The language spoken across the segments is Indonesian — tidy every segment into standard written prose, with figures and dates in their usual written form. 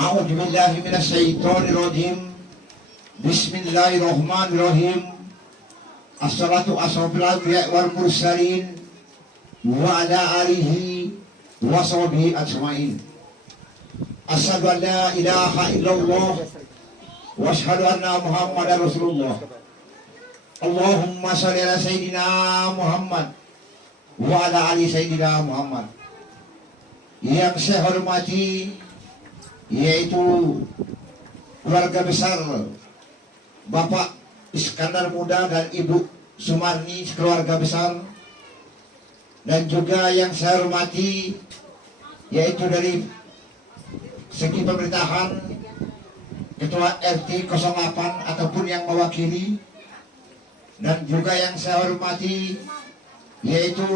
A'udzu billahi minasyaitonir rajim. Bismillahirrahmanirrahim. Assalatu wassalamu wal mursalin wa ala alihi wa sahbihi ajmain. Asyhadu an la ilaha illallah wa asyhadu anna Muhammadar Rasulullah. Allahumma shalli ala sayyidina Muhammad wa ala ali sayyidina Muhammad. Yang saya hormati yaitu keluarga besar Bapak Iskandar Muda dan Ibu Sumarni keluarga besar, dan juga yang saya hormati yaitu dari segi pemerintahan Ketua RT 08 ataupun yang mewakili, dan juga yang saya hormati yaitu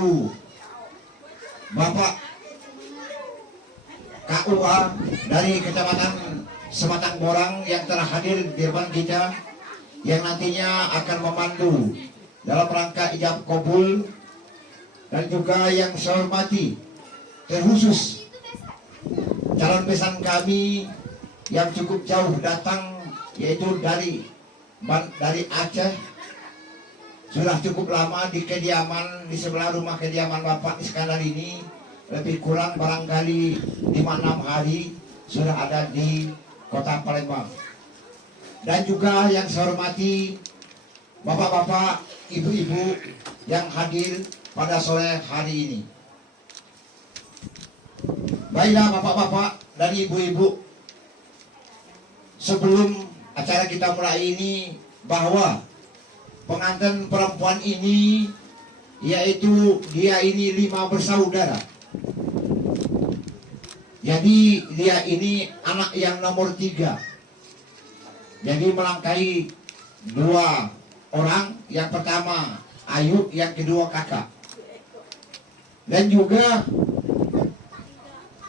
Bapak KUA dari Kecamatan Sematang Borang yang telah hadir di depan kita, yang nantinya akan memandu dalam rangka ijab kabul, dan juga yang saya hormati terkhusus calon besan kami yang cukup jauh datang, yaitu dari Aceh, sudah cukup lama di kediaman di sebelah rumah kediaman Bapak Iskandar ini, lebih kurang barangkali 5-6 hari sudah ada di kota Palembang. Dan juga yang saya hormati bapak-bapak, ibu-ibu yang hadir pada sore hari ini. Baiklah bapak-bapak dan ibu-ibu, sebelum acara kita mulai ini, bahwa pengantin perempuan ini yaitu dia ini 5 bersaudara. Jadi dia ini anak yang nomor 3. Jadi melangkahi 2 orang, yang pertama Ayub, yang kedua kakak. Dan juga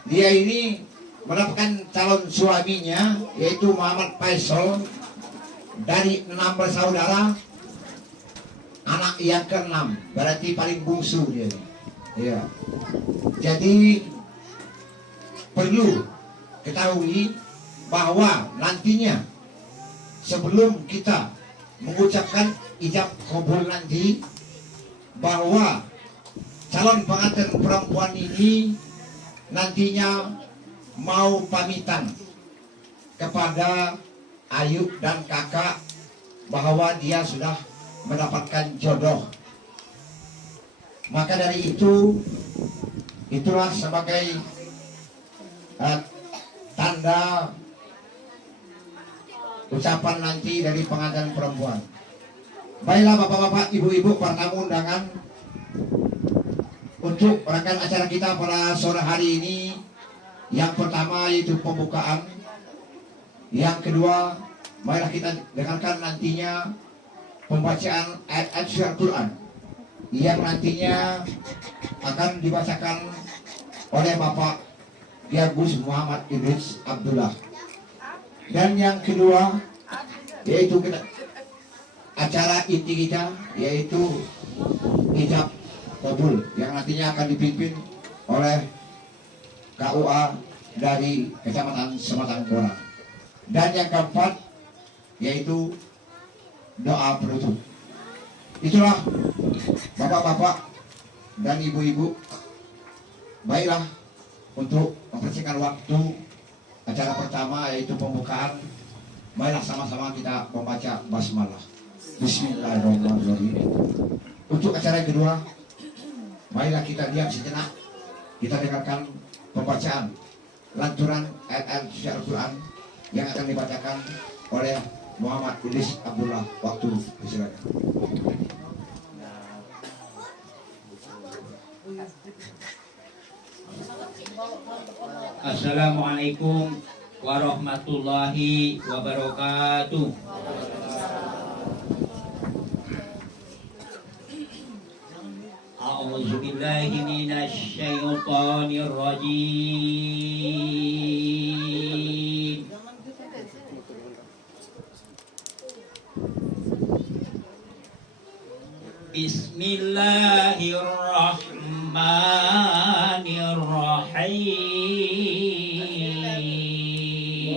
dia ini mendapatkan calon suaminya yaitu Muhammad Faisal dari 6 bersaudara, anak yang ke-6, berarti paling bungsu dia. Ya. Jadi perlu ketahui bahwa nantinya sebelum kita mengucapkan ijab kabul nanti, bahwa calon pengantin perempuan ini nantinya mau pamitan kepada Ayub dan kakak bahwa dia sudah mendapatkan jodoh. Maka dari itu, itulah sebagai tanda ucapan nanti dari pengantin perempuan. Baiklah bapak-bapak, ibu-ibu, para tamu undangan, untuk rangkaian acara kita pada sore hari ini, yang pertama yaitu pembukaan, yang kedua marilah kita dengarkan nantinya pembacaan ayat-ayat surat Quran yang nantinya akan dibacakan oleh Bapak Gus Muhammad Idris Abdullah. Dan yang kedua yaitu acara inti kita yaitu ijab kabul yang nantinya akan dipimpin oleh KUA dari Kecamatan Sematang Borang. Dan yang keempat yaitu doa penutup. Itulah bapak-bapak dan ibu-ibu. Baiklah, untuk mempersingkat waktu acara pertama yaitu pembukaan, marilah sama-sama kita membaca basmalah. Bismillahirrahmanirrahim. Untuk acara yang kedua, marilah kita diam sejenak, kita dengarkan pembacaan lanturan ayat-ayat suci Al-Quran yang akan dibacakan oleh Muhammad Idris Abdullah. Waktu disilakan. Assalamualaikum warahmatullahi wabarakatuh. A'udzu billahi minasy syaithanir rajim. Bismillahirrahmanirrahim.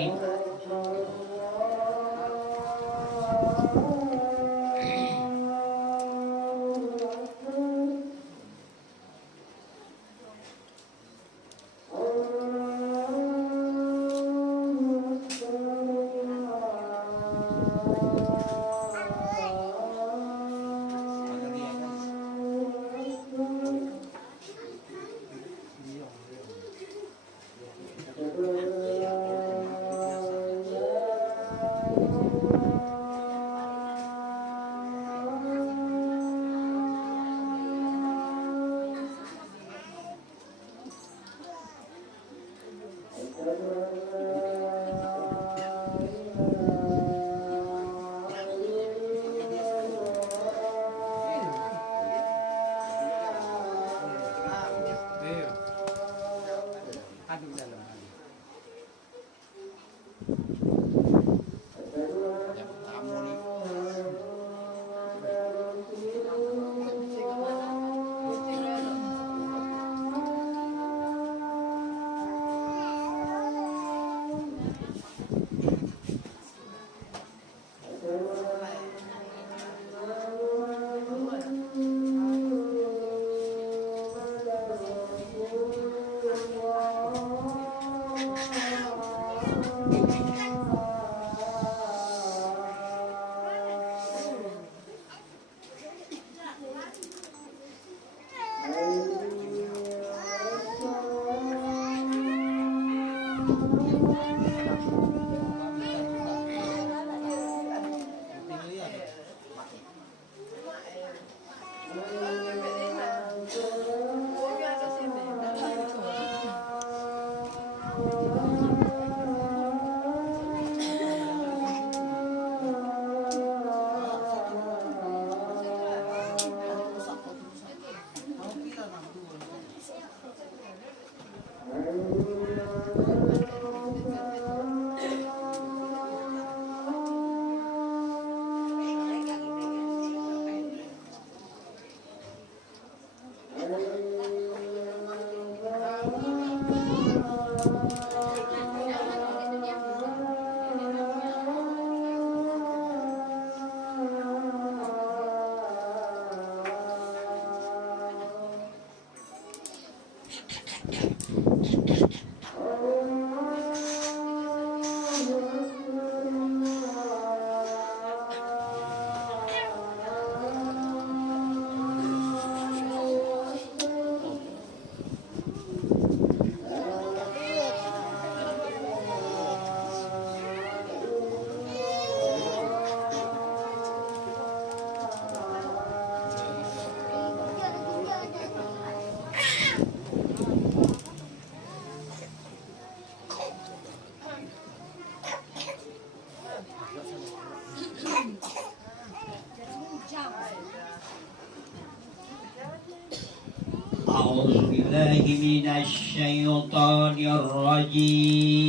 أعوذ بالله من الشيطان الرجيم.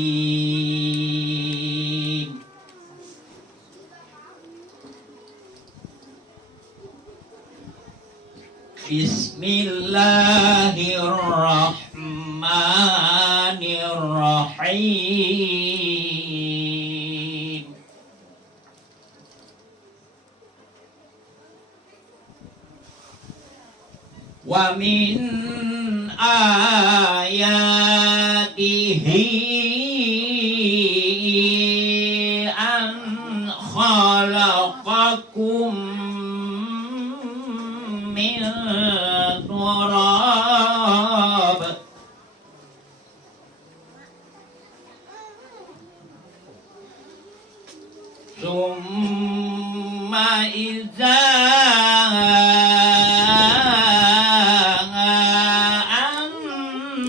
بسم الله الرحمن الرحيم. ومن آياته أن خلقكم من تراب ثم إذا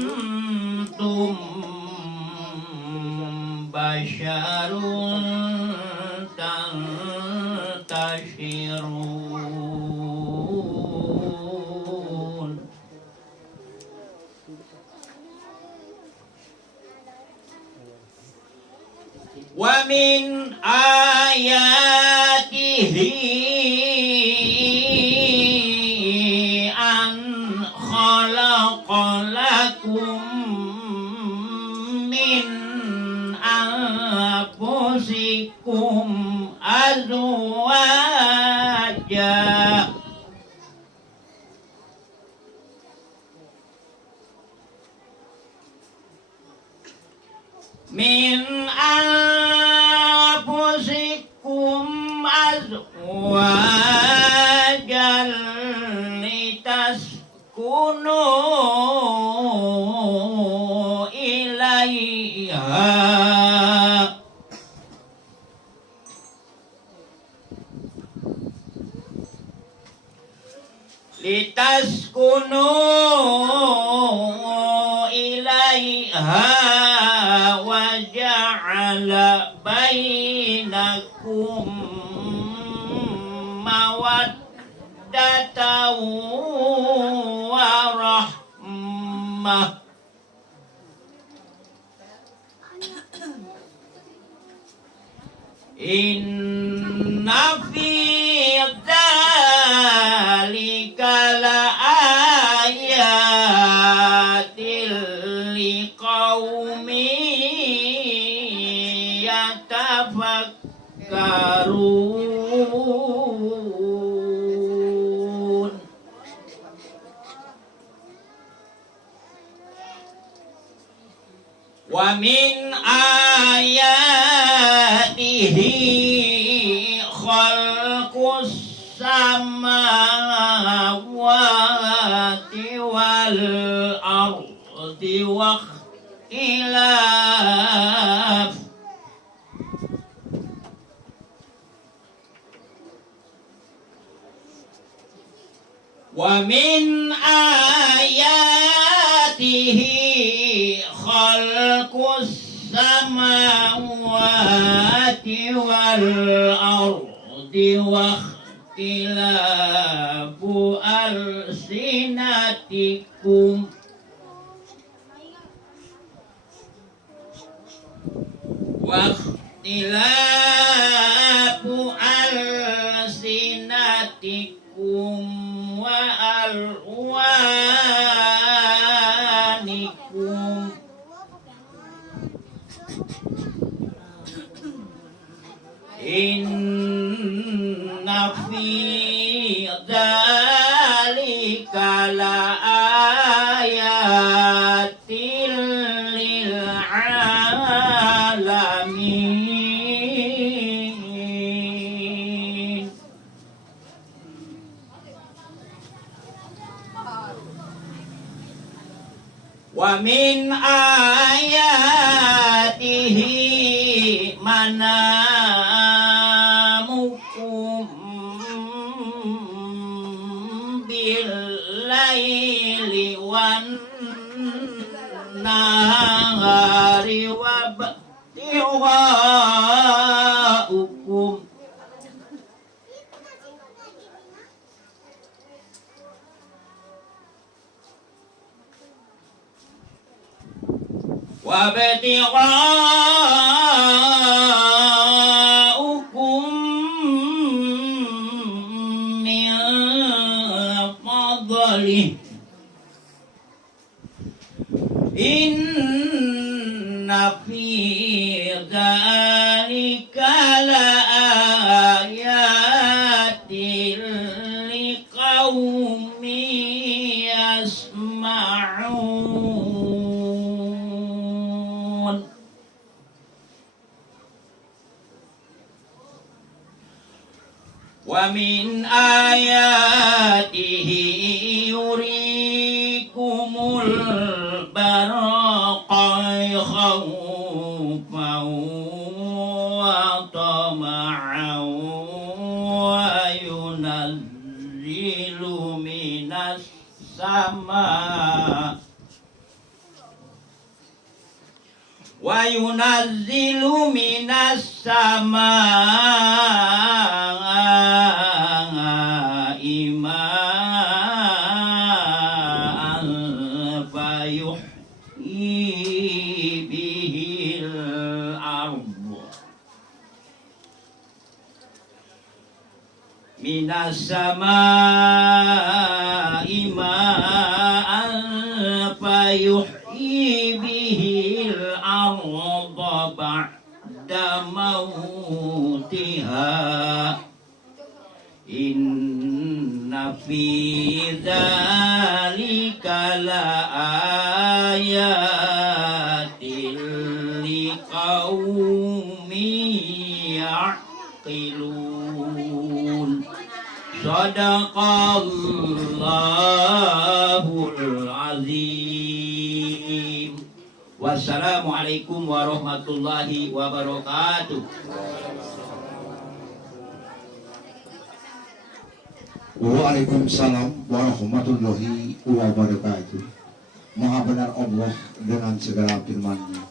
أنتم بشر تنتشرون. ومن آياته أن خلق لكم من أنفسكم أزواجا لتسكنوا إليها وجعل بينكم مودة ورحمة Inna fi dzalika laayatil liqaumin yatafakkarun. Wa min ayatihi khalqus samawati wal ardi wa ikhtilaf wa min ayatihi khalqus samawati wal ardi wa ikhtilafu alsinatikum wa ikhtilafu alsinatikum wa alwanikum. Inna fi dzalika laayatil lil alamin. Wa min ayatihi manamukum bil laili wan nahari wa batighaukum wa batighaukum min fadlih. Inna fi dzalika laayatil liqaumin yasma'un. Wa min ayatihi yurikumul barqa khawfan wa tama'an wa yunazzilu minas sama' wa yunazzilu minas samaa'i ma'an fayuhyi bihil ardh minas samaa'i ma'an fayuhyi bihil ardh ba'da mautiha. Inna fi dzalika laayatil liqaumin ya'qilun. Shadaqallahul azim. Wassalamualaikum warahmatullahi wabarakatuh. Waalaikumsalam warahmatullahi wabarakatuh. Maha benar Allah dengan segala firman-Nya.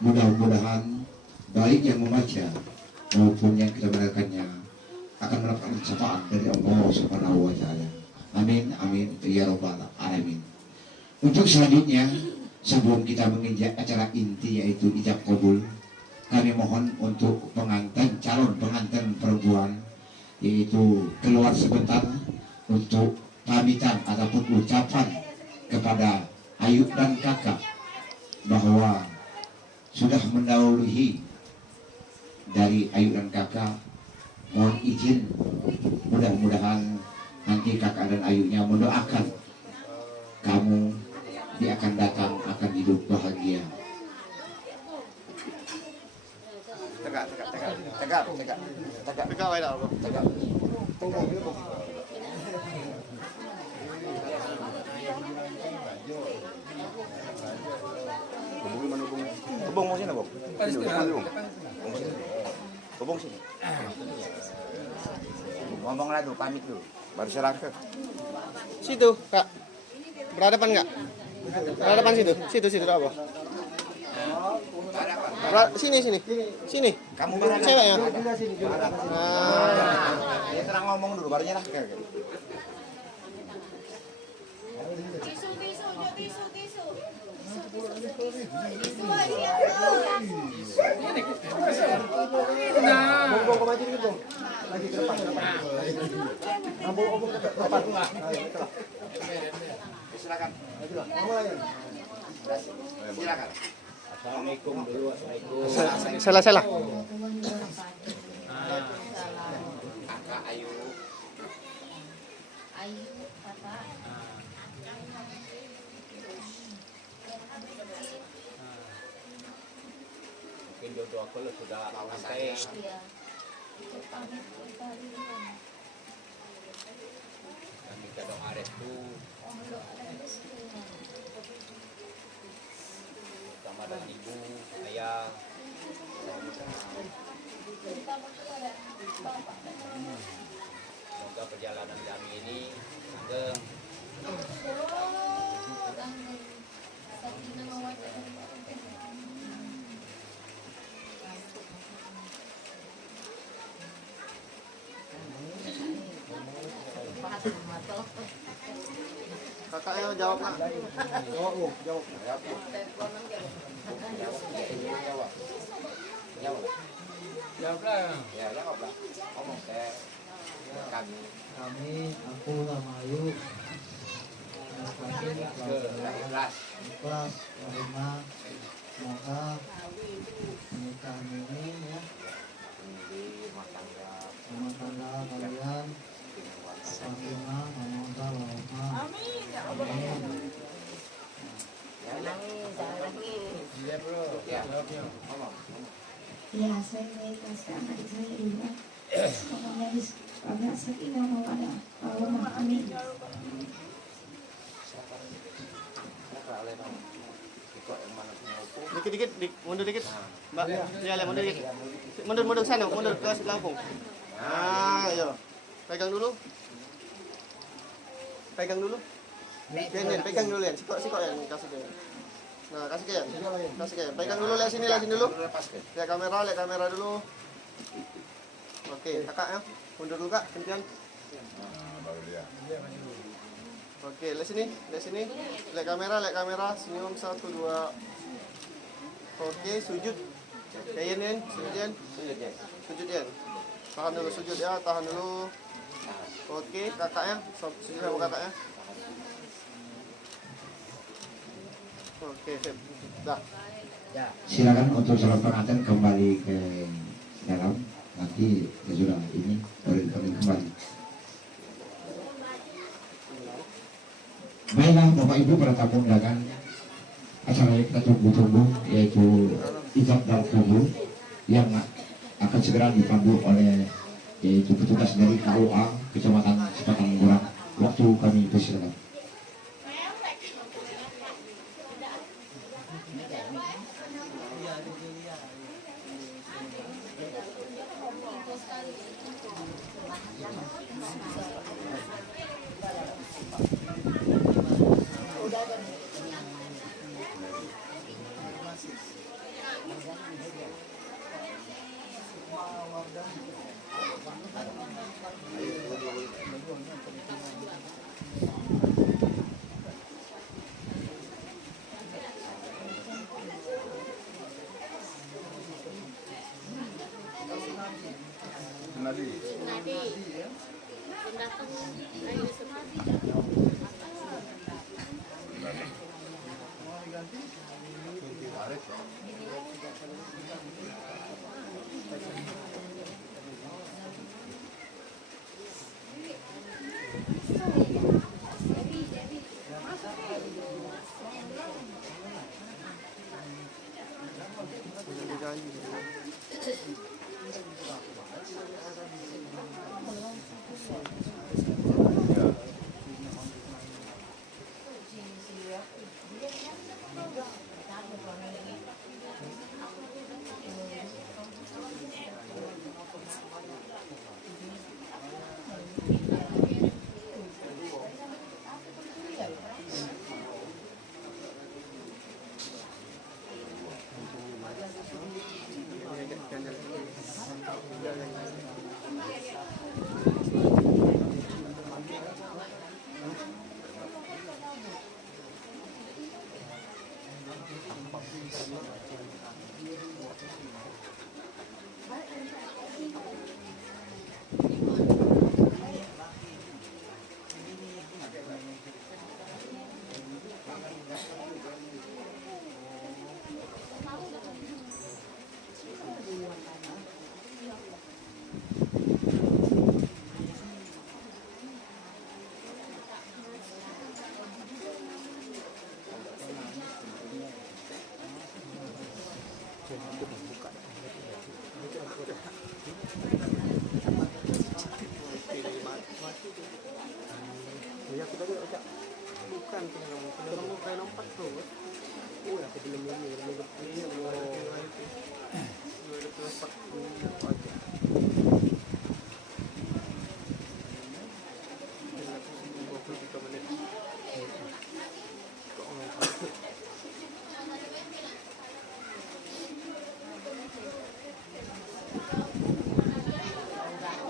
Mudah-mudahan baik yang membaca maupun yang kita mendengarkannya akan mendapatkan syafaat dari Allah Subhanahu wa taala. Amin amin ya rabbal alamin. Untuk selanjutnya, sebelum kita menginjak acara inti yaitu ijab kabul, kami mohon untuk pengantin, calon pengantin perempuan, yaitu keluar sebentar untuk pamitan ataupun ucapan kepada Ayu dan kakak bahwa sudah mendahului dari Ayu dan kakak. Mohon izin, mudah-mudahan nanti kakak dan Ayunya mendoakan kamu dia akan datang akan hidup bahagia. Tegak wae dah. Tegak. Kebong mau sini, Bang. Kebong sini. Ngomonglah dulu, pamit dulu. Baru serangkep. Situ, Kak. Berhadapan enggak? Berhadapan situ. Situ apa? Sini. Kamu mana? Cewek ya? Dia terang ngomong dulu, baru nyerah. Bong ke maju dikit, Bong. Lagi ke depan. Bong ke depan. Silakan. Silakan. Assalamualaikum dulu. Assalamualaikum. Salah. Kakak Ayu. Kakak. Mungkin jodoh aku lo sudah sampai. Kami minta doa restu sama dari ibu, ayah. Semoga perjalanan kami ini langgeng. Kakaknya jawab, Pak. Jawab. Jawablah. Ngomong teh. Kami, aku sama Ayu Ikhlas. ikhlas menerima semoga pernikahan ini ya rumah tangga kalian sakinah mawaddah warahmah. Amin. Ya, saya mengikhlaskan adik saya juga. Pokoknya agak sakinah mawaddah warahmah. Amin. Dikit, mundur dikit. Mbak, ya, mundur dikit. Mundur sana, mundur ke Lampung. Ayo. Pegang dulu. Pegang dulu ya. Sikok ya, kasih dia. Nah, kasih ke ya. Pegang dulu, lihat sini dulu. Lihat kamera dulu. Oke, kakak ya. Mundur dulu, Kak. Gantian. Oke, lihat sini. Lihat kamera. Senyum 1 2. Oke, sujud. Kayain, sujud ya. Tahan dulu sujud ya, tahan dulu. Oke, kakaknya, sujud sama kakaknya. Oke, sip. Dah. Silakan untuk calon pengantin kembali ke dalam. Nanti sudah ini baru kembali. Baiklah Bapak Ibu para tamu undangan, acara yang kita tunggu-tunggu yaitu ijab dan kabul yang akan segera dipandu oleh yaitu petugas dari KUA Kecamatan Sebatang Borang. Waktu kami persilakan.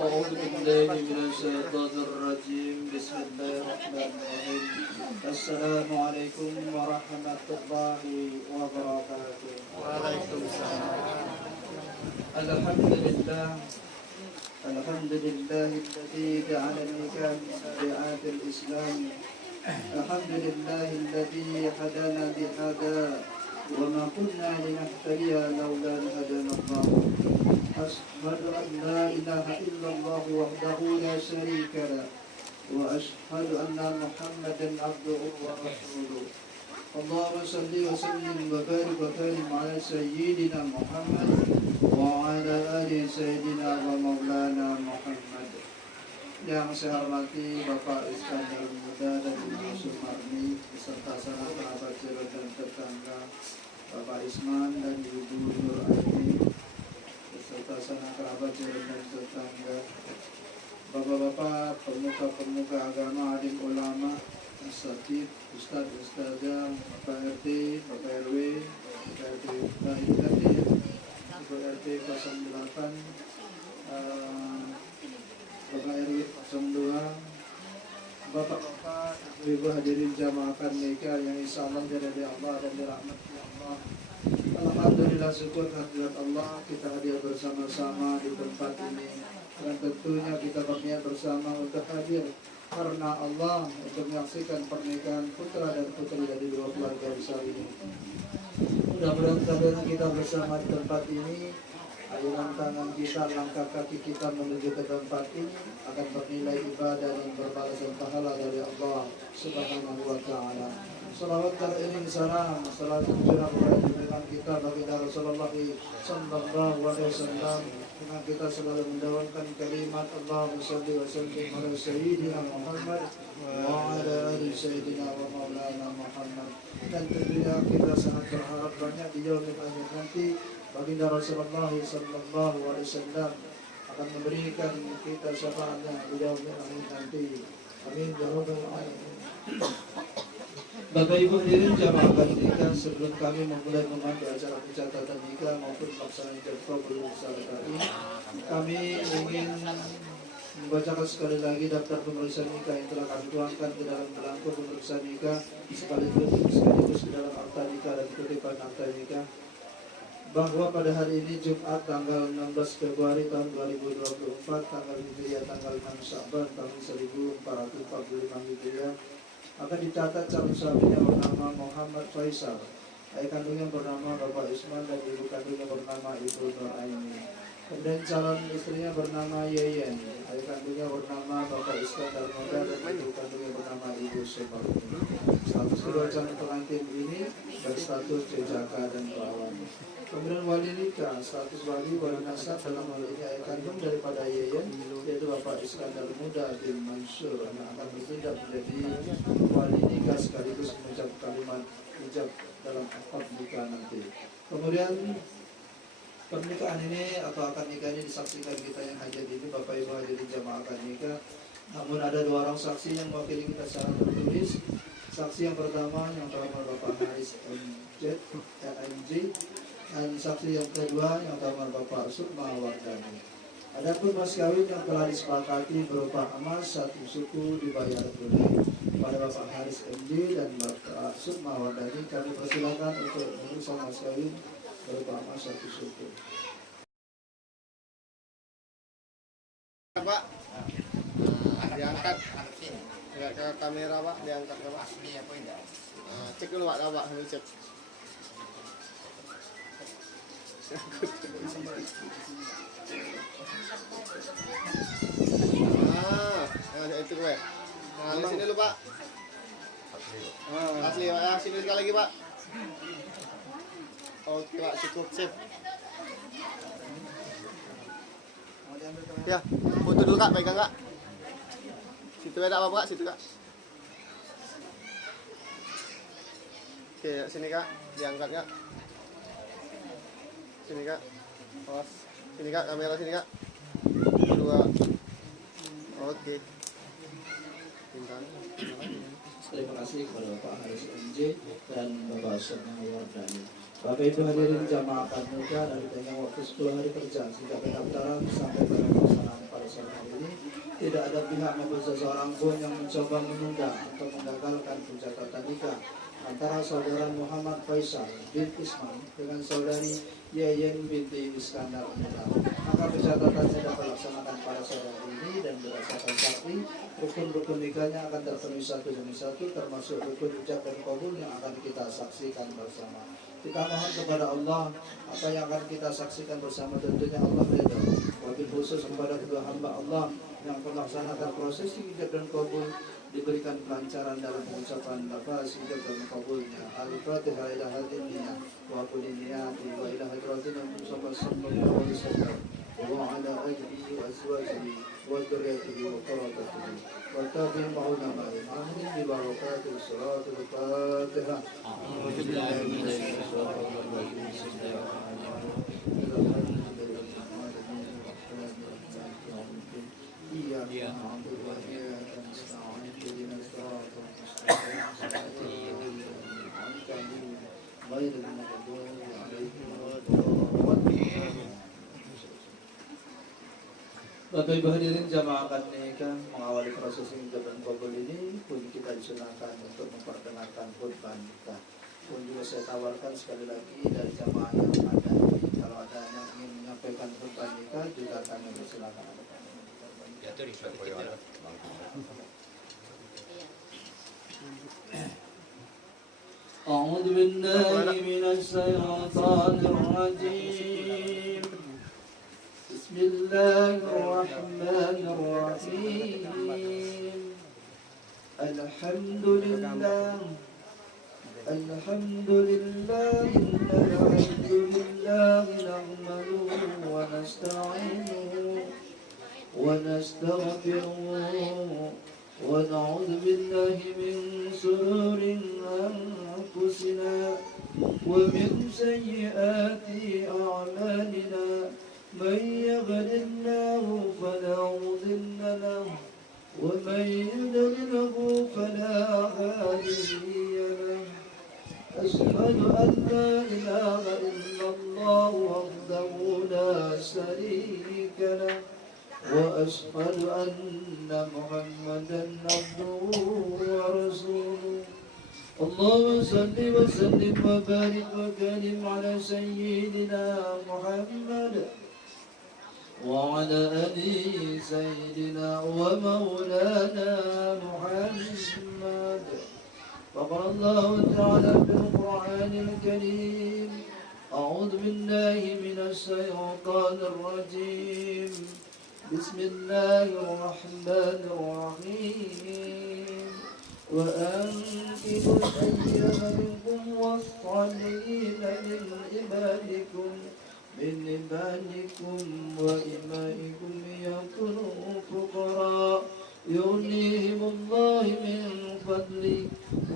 أعوذ بالله من الشيطان الرجيم بسم الله الرحمن الرحيم السلام عليكم ورحمة الله وبركاته. الحمد لله الذي جعلني كامل الإسلام. الحمد لله الذي هدانا بهذا وما كنا لنهتدي لولا أن هدانا الله. أشهد أن لا إله إلا الله وحده لا شريك له وأشهد أن محمدا عبده ورسوله. اللهم صل وسلم وبارك وسلم على سيدنا محمد وعلى آل سيدنا ومولانا Muhammad. Yang saya hormati Bapak Iskandar Muda dan Ibu Sumarni beserta sanak kerabat jiran dan tetangga, Bapak Isman dan Ibu Nur Aini beserta sanak kerabat jiran dan tetangga, bapak-bapak, pemuka-pemuka agama, alim ulama, asatid, ustaz-ustazah, Bapak RT, Bapak RW, Bapak RT Bapak RT 08, Bapak RW 02, bapak-bapak, ibu hadirin jamaah nikah yang insya Allah dari Allah dan dirahmati Allah. Alhamdulillah, syukur kehadirat Allah, kita hadir bersama-sama di tempat ini. Dan tentunya kita berniat bersama untuk hadir karena Allah, untuk menyaksikan pernikahan putra dan putri dari dua keluarga besar ini. Mudah-mudahan karena kita bersama di tempat ini, ayunan tangan kita, langkah kaki kita menuju ke tempat ini akan bernilai ibadah dan berbalasan pahala dari Allah Subhanahu wa Ta'ala. Salawat dan iring salam, salat junjungan kepada kita baginda Rasulullah sallallahu alaihi wasallam, dengan kita selalu mendawamkan kalimat Allahumma shalli wa sallim ala sayyidina Muhammad wa ala ali sayyidina wa maulana Muhammad. Dan tentunya kita sangat berharap banyak di yaumil akhir nanti baginda Rasulullah sallallahu alaihi wasallam akan memberikan kita syafaatnya di yaumil akhir nanti. Amin ya rabbal alamin. Bapak Ibu hadirin jamaah nikah, sebelum kami memulai memandu acara pencatatan nikah maupun pelaksanaan ijab kabul syariah ini, kami ingin membacakan sekali lagi daftar pemeriksaan nikah yang telah kami tuangkan ke dalam belangko pemeriksaan nikah sekaligus di dalam akta nikah dan kutipan akta nikah. bahwa pada hari ini Jumat tanggal 16 Februari tahun 2024, tanggal Hijriah tanggal 6 Sya'ban tahun 1445 Hijriah, akan dicatat calon suaminya bernama Muhammad Faisal, ayah kandungnya bernama Bapak Isman, dan ibu kandungnya bernama Ibu Nur Aini. Kemudian calon istrinya bernama Yeyen, ayah kandungnya bernama Bapak Iskandar Muda, dan ibu kandungnya bernama Ibu Sumarni. Status kedua calon pengantin ini berstatus jejaka dan perawan. Kemudian wali nikah, status wali nasab dalam hal ini ayah kandung daripada Yeyen, yaitu Bapak Iskandar Muda bin Mansur, yang akan bertindak menjadi wali nikah sekaligus mengucap kalimat ijab dalam akad nikah nanti. Kemudian pernikahan ini atau akad nikah ini disaksikan kita yang hadir ini, Bapak Ibu hadirin jamaah akad nikah. Namun ada dua orang saksi yang mewakili kita secara tertulis. Saksi yang pertama yang bernama Bapak Haris MJ, dan saksi yang kedua yang bernama Bapak Sukma Wardani. Adapun mas kawin yang telah disepakati berupa emas satu suku dibayar tunai pada Bapak Haris MJ dan Bapak Sukma Wardani, kami persilakan untuk meneruskan mas kawin berupa emas satu suku. Pak, diangkat nggak ke kamera Pak, diangkat ke Pak. Cek dulu Pak, Pak, sambil cek. Itu gue. Nah, di sini dulu Pak. Asli Pak, ya. Sini sekali lagi Pak. Oke Pak, cukup sip. Ya, foto dulu Kak, pegang Kak. Situ ada apa Kak? Situ Kak. Oke, sini Kak, diangkat Kak. Sini Kak. Awas. Sini Kak, kamera sini Kak. Dua. Oke. Bintang. Terima kasih kepada Bapak Haris MJ dan Bapak Sukma Wardani. Bapak Ibu hadirin jamaah akad nikah, dari tengah waktu 10 hari kerja sejak pendaftaran sampai pada pelaksanaan pada sore hari ini, tidak ada pihak maupun seseorang pun yang mencoba menunda atau menggagalkan pencatatan nikah antara saudara Muhammad Faisal bin Isman dengan saudari Yeyen binti Iskandar Muda. Maka pencatatannya dapat dilaksanakan pada sore hari ini, dan berdasarkan saksi rukun-rukun nikahnya akan terpenuhi satu demi satu, termasuk rukun ijab dan qabul yang akan kita saksikan bersama. Kita mohon kepada Allah, apa yang akan kita saksikan bersama tentunya Allah ridha. Wabil khusus kepada kedua hamba Allah yang melaksanakan proses ijab dan qabul, diberikan kelancaran dalam pengucapan lafaz ijab dan qabulnya. Al-Fatihah ila hadiniyah wa kuliniyati wa ila hadratina Mustafa sallallahu alaihi wasallam wa ala alihi wa azwajihi wa dzurriyyatihi wa qurrati wa tabi'in ma'una ma'in. Amin bi barakatil salatul Fatihah. Bapak Ibu hadirin jamaah akad nikah, mengawali proses ijab dan qabul ini pun kita disunahkan untuk memperdengarkan khutbah nikah. Pun juga saya tawarkan sekali lagi dari jamaah yang ada ini, kalau ada yang ingin menyampaikan khutbah nikah juga kami persilakan. A'udzu billahi minasy syaithanir rajim. Bismillahirrahmanirrahim. Alhamdulillah nahmaduhu wa nasta'inuhu wa nastaghfiruhu wa na'udzu billahi min shururi anfusina wa min sayyiati a'malina. من يهد الله فلا مضل له ومن يضلله فلا هادي له. أشهد أن لا إله إلا الله وحده لا شريك له وأشهد أن محمدا عبده ورسوله. اللهم صل وسلم وبارك وكرم على سيدنا محمد وعلى آل سيدنا ومولانا محمد. وقال الله تعالى في القرآن الكريم: أعوذ بالله من الشيطان الرجيم، بسم الله الرحمن الرحيم. وأنكحوا الأيام منكم والصالحين من عبادكم وإمائكم يكونوا فقراء يغنيهم الله من فضله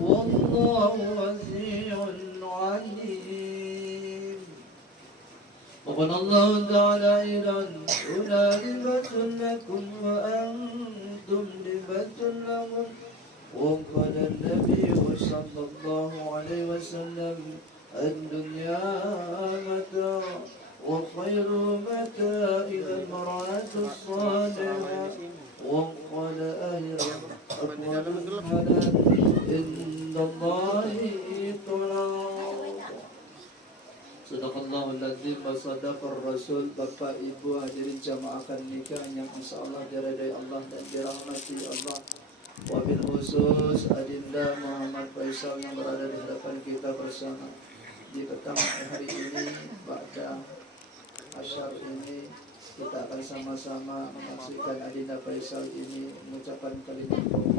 والله واسع عليم. وقال الله تعالى أيضا: هنا لباس لكم وأنتم لباس لهم. وقال النبي صلى الله عليه وسلم: الدنيا متاع وخير متاعها المرأة الصالحة. وقال أيضا: أقوال الحلال عند الله طلاق. Sadaqallahul Azim wa sadaqar Rasul. Bapak Ibu hadirin jamaah akad nikah yang insyaallah diridai Allah dan dirahmati Allah. Wabil khusus Adinda Muhammad Faisal yang berada di hadapan kita bersama di petang hari ini, pada asyar ini, kita akan sama-sama menyaksikan Adinda Faisal ini mengucapkan kalimat qabul.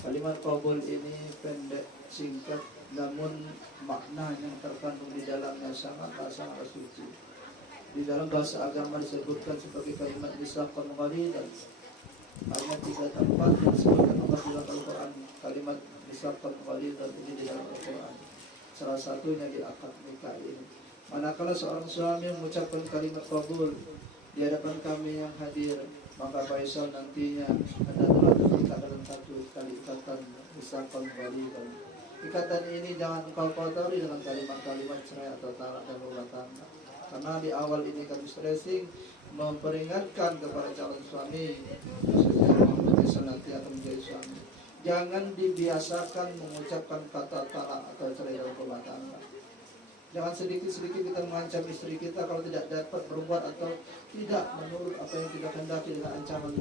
Kalimat qabul ini pendek, singkat, namun makna yang terkandung di dalamnya sangatlah suci. Di dalam bahasa agama disebutkan sebagai kalimat nisaqan ghalidan. Hanya 3 tempat yang disebutkan Allah di dalam Al-Quran kalimat nisaqan ghalidan ini di dalam Al-Quran. Salah satunya di akad nikah ini. Manakala seorang suami mengucapkan kalimat qabul di hadapan kami yang hadir, maka Faisal nantinya anda telah terikat dalam satu kali ikatan nisaqan ghalidan. Ikatan ini jangan engkau kotori dengan kalimat-kalimat cerai atau talak dan rumah tangga. Karena di awal ini kami stressing memperingatkan kepada calon suami, khususnya nanti akan menjadi suami, jangan dibiasakan mengucapkan kata talak atau cerai dalam rumah tangga. Jangan sedikit-sedikit kita mengancam istri kita kalau tidak dapat berbuat atau tidak menurut apa yang kita kehendaki dengan ancaman,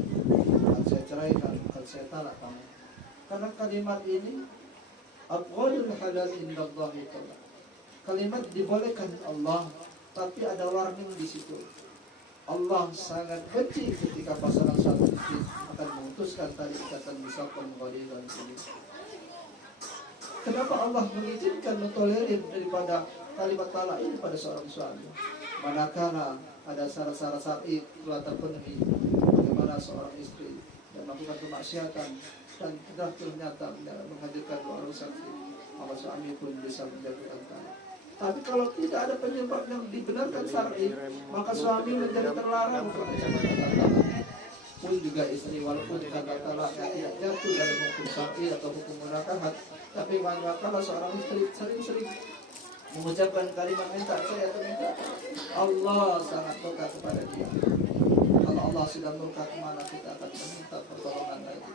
akan saya ceraikan, akan saya talak kamu. Karena kalimat ini aqwalul halal indallahi ta'ala. Kalimat dibolehkan Allah, tapi ada warning di situ. Allah sangat benci ketika pasangan satu istri akan memutuskan tali ikatan nisaqan ghalidan ini. Kenapa Allah mengizinkan, mentolerir daripada kalimat talak ini pada seorang suami? Manakala ada syarat-syarat syar'i telah terpenuhi, bagaimana seorang istri yang melakukan kemaksiatan dan sudah ternyata menghadirkan 2 orang saksi, maka suami pun bisa menjadi antara. Tapi kalau tidak ada penyebab yang dibenarkan syar'i, maka suami menjadi terlarang untuk kata-kata. Pun juga istri, walaupun kata talaknya tidak jatuh dalam hukum syar'i atau hukum munakahat, tapi manakala seorang istri sering-sering mengucapkan kalimat minta saya atau minta, Allah sangat murka kepada dia. Kalau Allah sudah murka, kemana kita akan meminta pertolongan lagi?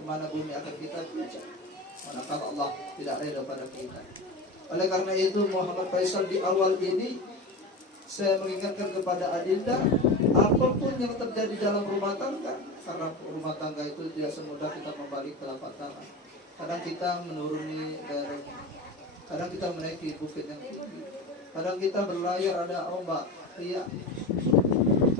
Kemana bumi akan kita pijak? Manakala Allah tidak reda pada kita. Oleh karena itu Muhammad Faisal di awal ini saya mengingatkan kepada Adinda, apapun yang terjadi dalam rumah tangga, karena rumah tangga itu tidak semudah kita membalik telapak tangan. Kadang kita menuruni lereng, kadang kita menaiki bukit yang tinggi, kadang kita berlayar ada ombak riak.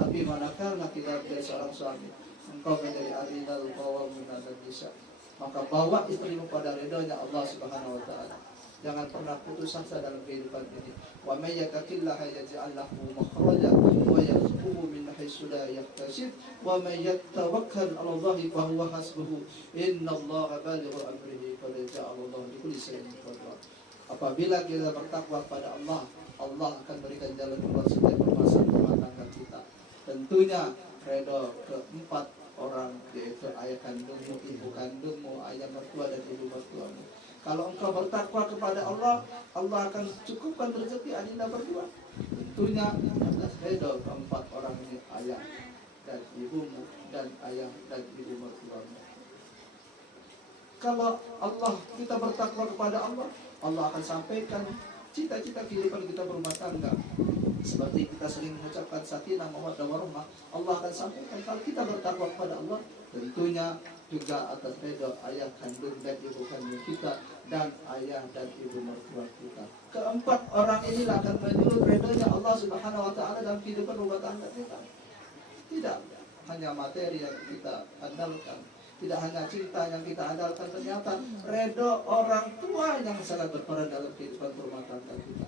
Tapi manakala kita menjadi seorang suami, engkau menjadi aridal qawwamun 'alal nisa, maka bawa istrimu pada ridhonya Allah Subhanahu wa taala. Jangan pernah putus asa dalam kehidupan ini. Wa may yattaqillaha yaj'al lahu makhraja wa yarzuqhu min haitsu la yahtasib wa may yatawakkal 'ala Allahi fa huwa hasbuhu innallaha balighu amrihi qad ja'ala Allahu likulli shay'in qadra. Apabila kita bertakwa kepada Allah, Allah akan berikan jalan keluar setiap permasalahan rumah tangga kita. Tentunya redha keempat orang, yaitu ayah kandungmu, ibu kandungmu, ayah mertua dan ibu mertuamu. Kalau engkau bertakwa kepada Allah, Allah akan cukupkan rezeki Adinda berdua. Tentunya atas redha keempat orang ini, ayah dan ibumu dan ayah dan ibu mertuamu. Kalau Allah kita bertakwa kepada kepada Allah, Allah akan sampaikan cita-cita kehidupan kita berumah tangga. Seperti kita sering mengucapkan sakinah, mawaddah warahmah, Allah akan sampaikan kalau kita bertakwa kepada Allah, tentunya juga atas redha ayah kandung dan ibu kandung kita dan ayah dan ibu mertua kita. Keempat orang inilah akan menyulut redanya Allah Subhanahu wa taala dalam kehidupan rumah tangga kita. Tidak hanya materi yang kita andalkan, tidak hanya cinta yang kita andalkan, ternyata redha orang tua yang sangat berperan dalam kehidupan rumah tangga kita.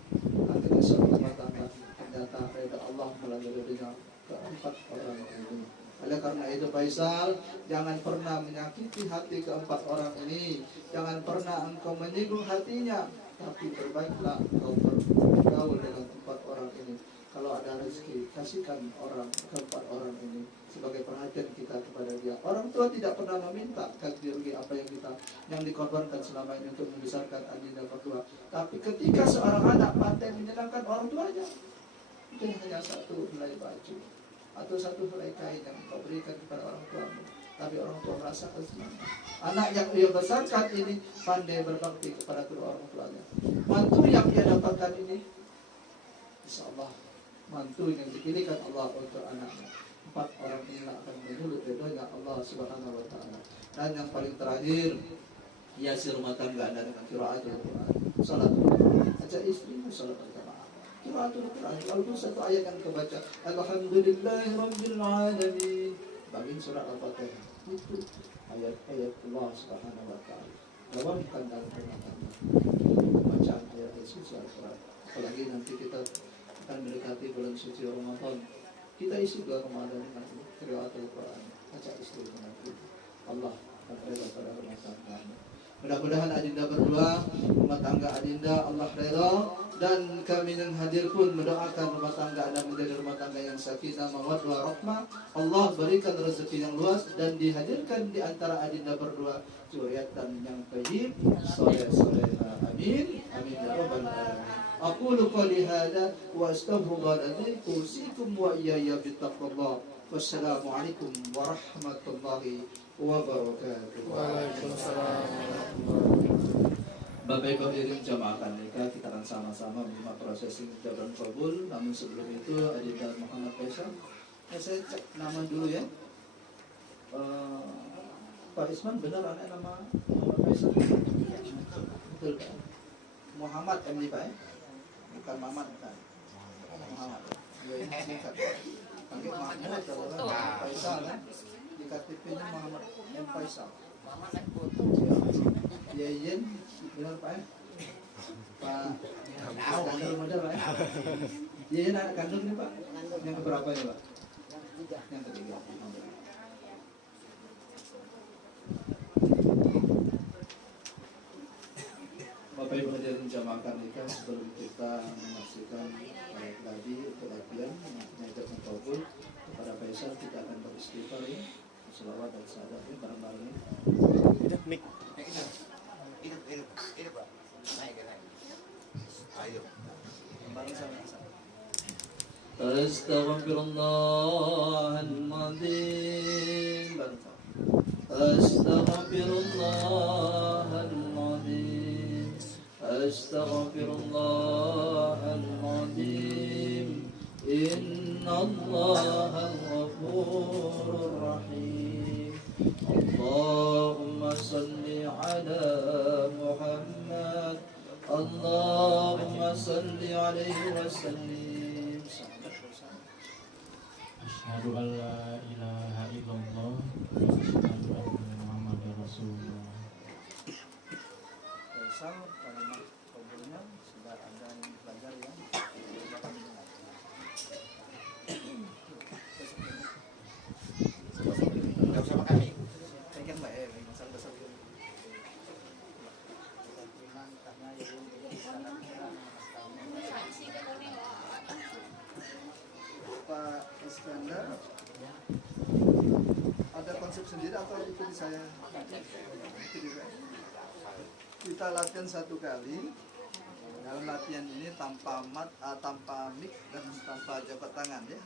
Akhirnya sebuah rumah tangga ternyata redha Allah melalui redanya keempat orang ini. Oleh karena itu Faisal, jangan pernah menyakiti hati keempat orang ini, jangan pernah engkau menyinggung hatinya, tapi berbaiklah engkau bergaul dengan empat orang ini. Kalau ada rezeki, kasihkan orang keempat orang ini sebagai perhatian kita kepada dia. Orang tua tidak pernah meminta ganti rugi apa yang dikorbankan selama ini untuk membesarkan adinda berdua. Tapi ketika seorang anak pandai menyenangkan orang tuanya, itu hanya satu helai baju atau satu helai kain yang kau berikan kepada orang tuamu, tapi orang tua merasakan senang. Anak yang ia besarkan ini pandai berbakti kepada kedua orang tuanya. Mantu yang ia dapatkan ini, insya Allah mantu yang dipilihkan Allah untuk anaknya. Empat orang ini akan menyulut ridhonya Allah Subhanahu wa taala. Dan yang paling terakhir, hiasi rumah tangga Anda dengan qiraatul Quran. Salat, ajak istrimu salat berjamaah. Qiraatul Quran, lalu satu ayat yang kebaca, Alhamdulillahirabbil alamin. Bagi surat Al-Fatihah. Itu ayat-ayat Allah Subhanahu wa taala. Lawankan dalam rumah tangga. Bacaan ayat suci Al-Quran. Apalagi nanti kita akan mendekati bulan suci Ramadan, kita isi bulan Ramadan dengan qiraatul Quran, baca istri nanti Allah akan reda pada rumah tangga. Mudah-mudahan adinda berdua, rumah tangga adinda Allah reda, dan kami yang hadir pun mendoakan rumah tangga Anda menjadi rumah tangga yang sakinah, mawaddah, rahmah. Allah berikan rezeki yang luas dan dihadirkan di antara adinda berdua zuriatan yang thayyib, saleh-saleh. Amin. Amin ya rabbal alamin. Aqulu qali hadza wa astaghfirullahi usikum wa iyaya bittaqwallah. Wassalamualaikum warahmatullahi wabarakatuh. Waalaikumsalam. Bapak Ibu hadirin jamaah nikah, kita akan sama-sama menerima prosesi jawaban kabul. Namun sebelum itu Adinda Muhammad Faisal, saya cek nama dulu ya. Pak Isman, benar anak nama Muhammad Faisal? Betul Pak. Muhammad MD Pak ya? Bukan Mamat kan? Muhammad. Ya ini singkat. Panggil Mahmud kalau kan Faisal kan? Di KTP-nya Muhammad M Faisal. Ya Yen, benar Pak ya? Pak kandung model Pak ya? Ya Yen anak kandung nih Pak? Yang keberapa ya Pak? Yang ketiga. Bapak Ibu hadirin jamaah nikah, sebelum kita menyaksikan ayat tadi untuk latihan mengajar kabul kepada Faisal, kita akan beristighfar ya, selawat dan sahadatnya bareng-bareng. Hidup Pak. Naik. Ayo. Bareng sama-sama. Astaghfirullahaladzim. Bareng sama. Astaghfirullahaladzim. Astaghfirullahaladzim. Innallaha ghafurur rahim. Allahumma salli ala Muhammad. Allahumma salli alaihi wa sallim. Asyhadu an la ilaha illallah wa asyhadu anna Muhammadar Rasulullah. Faisal, kalimat kabulnya sudah ada yang belajar ya. Enggak bersama kami. Pegang Mbak ya, masalah besar dulu. Pak Iskandar, ada konsep sendiri atau ikuti saya? Kita latihan satu kali. Dalam latihan ini tanpa tanpa mic dan tanpa jabat tangan ya.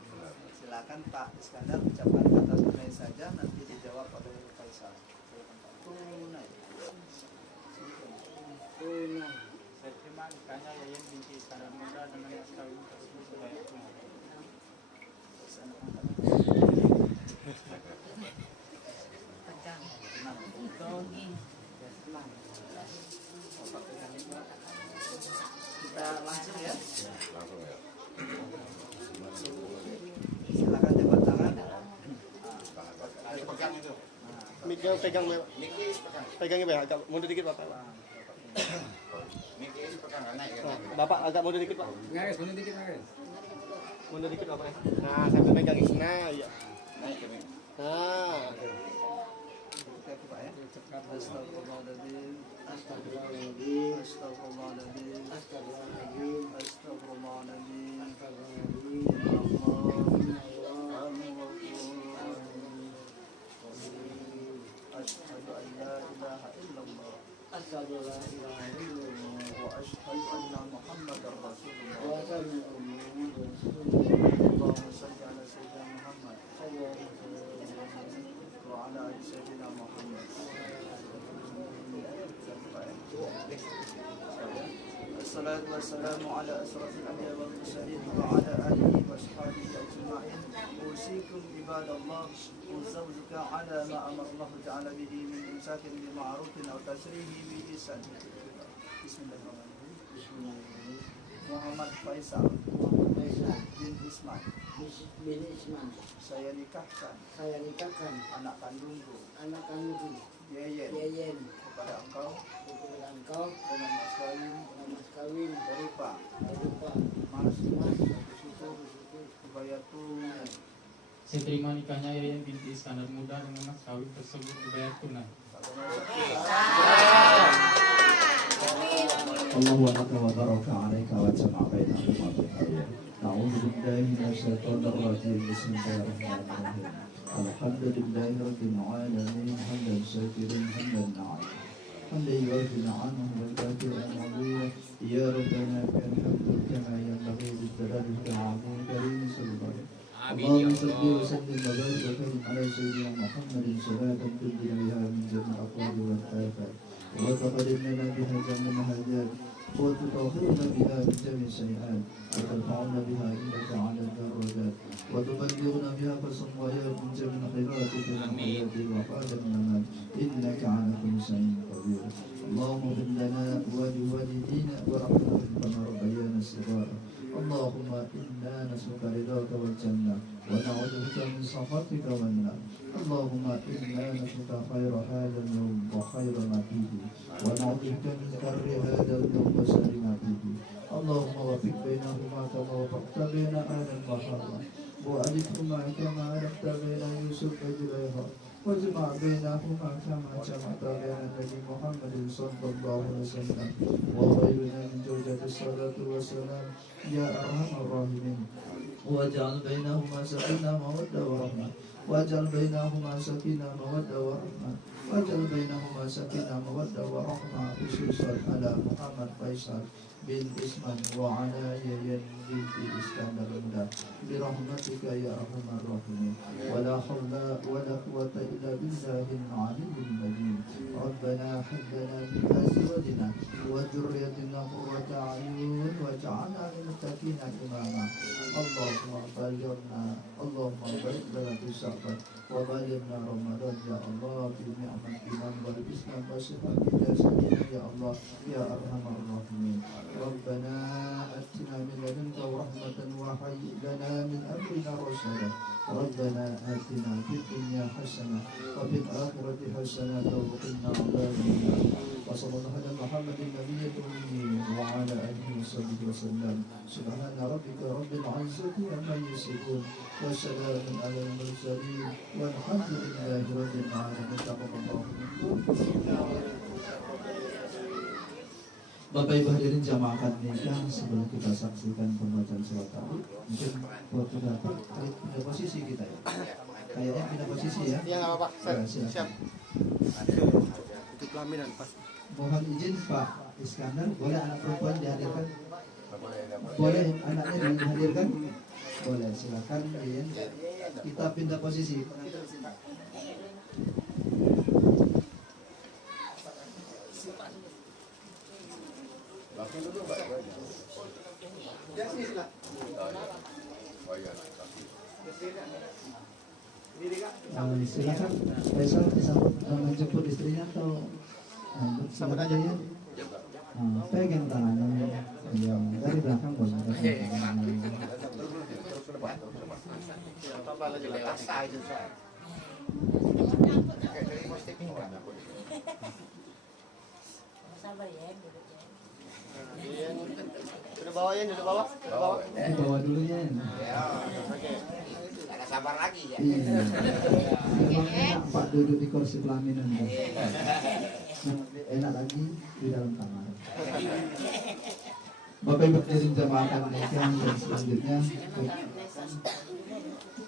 Silakan Pak Iskandar ucapkan kata tunai saja, nanti dijawab oleh Faisal. Tunai. Saya terima nikahnya Yayan binti Iskandar Muda dengan mas kawin tersebut sebagai tunai. Kita langsung ya. Langsung ya. Silakan jabat tangan. Ayo pegang itu. Mika pegang Niki pegang. pegangnya Pak, agak mundur dikit Bapak. Niki pegang naik kan. Bapak agak mundur dikit Pak. Ngaris, mundur dikit ngaris. Mundur dikit Bapak. Nah, sambil megangin. Nah, iya. Naik ke sini. Nah. Astagfirullahaladzim. Astagfirullahaladzim. Astagfirullahaladzim. Astagfirullahaladzim. Astagfirullahaladzim. Asyhadu an la ilaha illallah. Asyhadu an la ilaha illallah. Wa asyhadu anna Muhammadar Rasulullah. Wa asyhadu anna Muhammadar Rasulullah. Allahumma shalli ala sayyidina Muhammad. Wa ala ali sayyidina Muhammad. الصلاة والسلام على أشرف الأنبياء والمرسلين وعلى آله وأصحابه أجمعين. أوصيكم عباد الله وزوجك على ما أمر الله تعالى به من إمساك بمعروف أو تسريح بإحسان. بسم الله الرحمن الرحيم. بسم الله الرحمن الرحيم. Muhammad Faisal bin Isman. Bin Isman. Saya nikahkan anak kandungku Yeyen kepada engkau dengan mas kawin berupa mas dibayar tunai. Saya terima nikahnya Yayan binti Iskandar Muda dengan mas kawin tersebut dibayar tunai. الله ولك وبارك عليك وجمع بينكما بالخير. أعوذ بالله من الشيطان الرجيم. بسم الله الرحمن الرحيم. الحمد لله رب العالمين حمدا شاكرا حمدا نعما حمدا يوافي نعمه ويكافئ نعمه. يا ربنا لك الحمد كما ينبغي لجلالك العظيم الكريم سبحانه. اللهم صل وسلم وبارك وكرم على سيدنا محمد صلاة تبدل بها من جميع الأقوال والآفات وتقدمنا بها جميع الهدايات وتطهرنا بها من جميع السيئات وترفعنا بها إليك على الدرجات وتبلغنا بها قسم وياك من جميع الخيرات في الحياة وقال الممات إنك على كل شيء قدير. اللهم اغفر لنا ولوالدينا ورحمة كما ربيانا صغارا. اللهم إنا نسألك رضاك والجنة ونعوذ بك من سخطك والنار. اللهم إنا نسألك خير هذا اليوم وخير ما فيه ونعوذ بك من شر هذا اليوم وشر ما فيه. اللهم وفق بينهما كما وفقت بين آل المحرم وألفهما كما ألفت بين يوسف وزليخا واجمع بينهما كما جمعت بين النبي محمد صلى الله عليه وسلم وخيرنا من زوجة الصلاة والسلام يا أرحم الراحمين. واجعل بينهما سكينة مودة ورحمة واجعل بينهما سكينة مودة ورحمة واجعل بينهما سكينة مودة ورحمة خصوصا على محمد فيصل بن إسمان وعلى يين بنت إسكندر Muda برحمتك يا أرحم الراحمين. ولا حول ولا قوة إلا بالله العلي العظيم. ربنا هب لنا من أزواجنا وذريتنا قرة أعين واجعلنا للمتقين إماما. اللهم بلغنا اللهم بارك لنا في شعبان وبلغنا رمضان يا الله بنعمة الإيمان والإسلام وصحة جسدنا يا الله يا أرحم الراحمين. ربنا آتنا من لدنك رحمة وهيئ لنا من أمرنا رشدا. ربنا آتنا في الدنيا حسنة وفي الآخرة حسنة وقنا عذاب النار. وصلى الله على محمد النبي الأمي وعلى آله وصحبه وسلم. سبحان ربك رب العزة عما يصفون وسلام على المرسلين والحمد لله رب العالمين. تقبل الله منكم. Bapak Ibu hadirin jamaah akad nikah, sebelum kita saksikan pembacaan surat tauhid, mungkin buat dapat pindah posisi kita ya. Kayaknya pindah posisi ya. Iya nggak apa-apa. Ya, silakan. Siap. Itu pelaminan pas. Mohon izin Pak Iskandar, boleh anak perempuan dihadirkan? Boleh anaknya dihadirkan? Boleh, silakan. Kita pindah posisi. Silakan Faisal disambut menjemput istrinya atau Sambut silakan aja. ya. Pegang tangannya yang dari belakang boleh. Tambah lagi lah. Udah bawa ya, udah bawa. Udah bawa. Bawa dulu ya. Oke. Ada sabar lagi ya. Iya. Memang enak Pak duduk di kursi pelaminan. Enak lagi di dalam kamar. Bapak Ibu hadirin jamaah pernikahan dan selanjutnya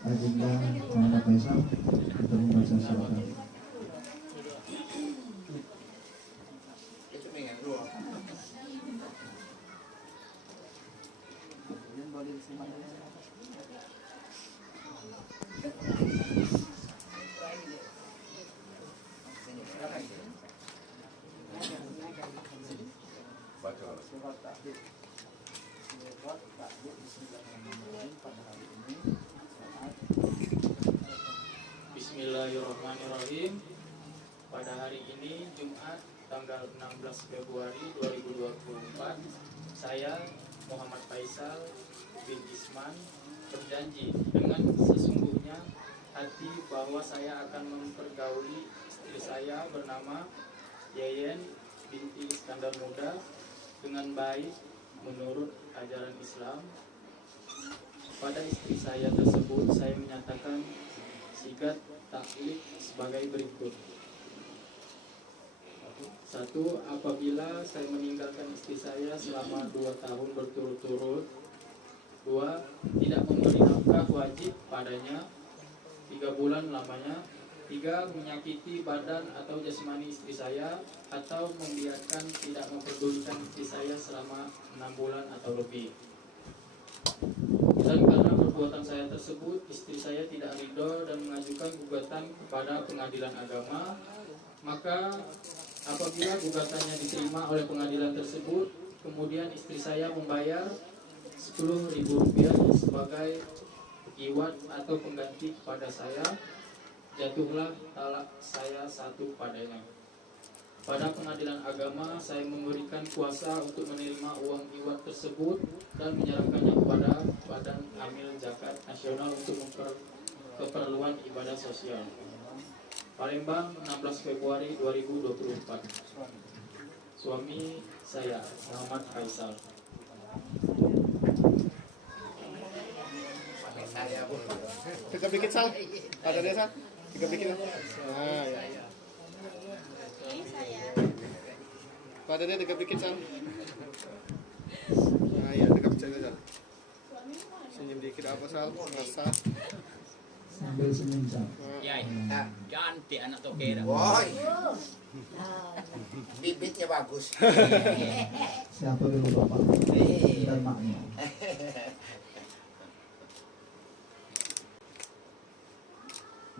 agenda Muhammad Faisal untuk membaca surat. Itu nih yang dua. Boleh disimak dulu. Surat tahdid. Surat tahdid Bismillahirrahmanirrahim pada hari ini saat Bismillahirrahmanirrahim. Pada hari ini Jumat tanggal 16 Februari 2024, saya Muhammad Faisal bin Isman berjanji dengan sesungguhnya hati bahwa saya akan mempergauli istri saya bernama Yeyen binti Iskandar Muda dengan baik menurut ajaran Islam. Pada istri saya tersebut saya menyatakan sigat taklid sebagai berikut. 1. Apabila saya meninggalkan istri saya selama 2 tahun berturut-turut. 2. Tidak memberi nafkah wajib padanya 3 bulan lamanya. 3. Menyakiti badan atau jasmani istri saya atau membiarkan tidak memperdulikan istri saya selama 6 bulan atau lebih. Dan karena perbuatan saya tersebut, istri saya tidak ridho dan mengajukan gugatan kepada pengadilan agama, maka apabila gugatannya diterima oleh pengadilan tersebut, kemudian istri saya membayar Rp10.000 sebagai iwat atau pengganti kepada saya, jatuhlah talak saya 1 padanya. Pada pengadilan agama, saya memberikan kuasa untuk menerima uang iwat tersebut dan menyerahkannya kepada Badan Amil Zakat Nasional untuk keperluan ibadah sosial. Palembang, 16 Februari 2024. Suami saya, Muhammad Faisal. Saya pun. Tegap dikit Sal. Ada dia Sal. Tegap dikit. Ah ya. Pada dia tegap dikit Sal. Ah ya, tegap saja Sal. Senyum dikit apa Sal? Rasa. Sambil senyum Sal. Yai, cantik anak tokera. Woi. Bibitnya bagus. Siapa dulu Bapak dan maknya?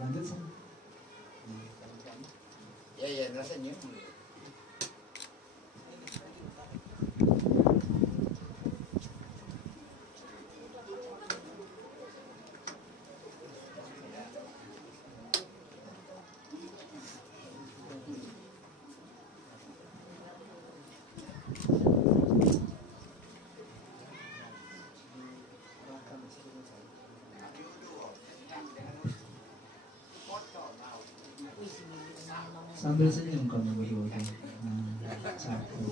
Lanjut Sal. Ya rasanya. Sambil senyum kamu berdua. Satu.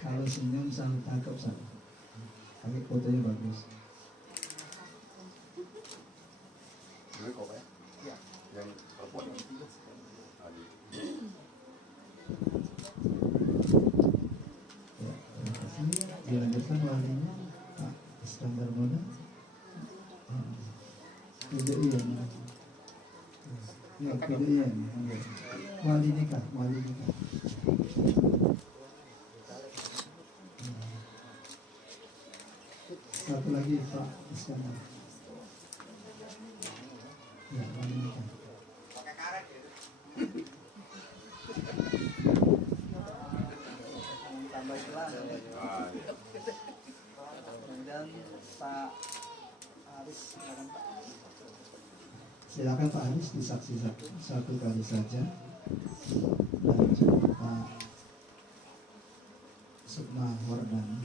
Kalau senyum sambil tangkap satu. Tapi fotonya bagus. Dulu kok ya? Iya. Yang perempuan. Ya, terima kasih. Dilanjutkan walinya Pak Iskandar Muda. Iya. Ya, kemudian wali nikah. Satu lagi Pak Iskandar. Ya, wali nikah. Pakai karet ya. tambah gelas. Kemudian Pak Aris, silakan Pak. Silakan Pak Anies disaksi satu kali saja. Dan juga Pak Sukma Wardani.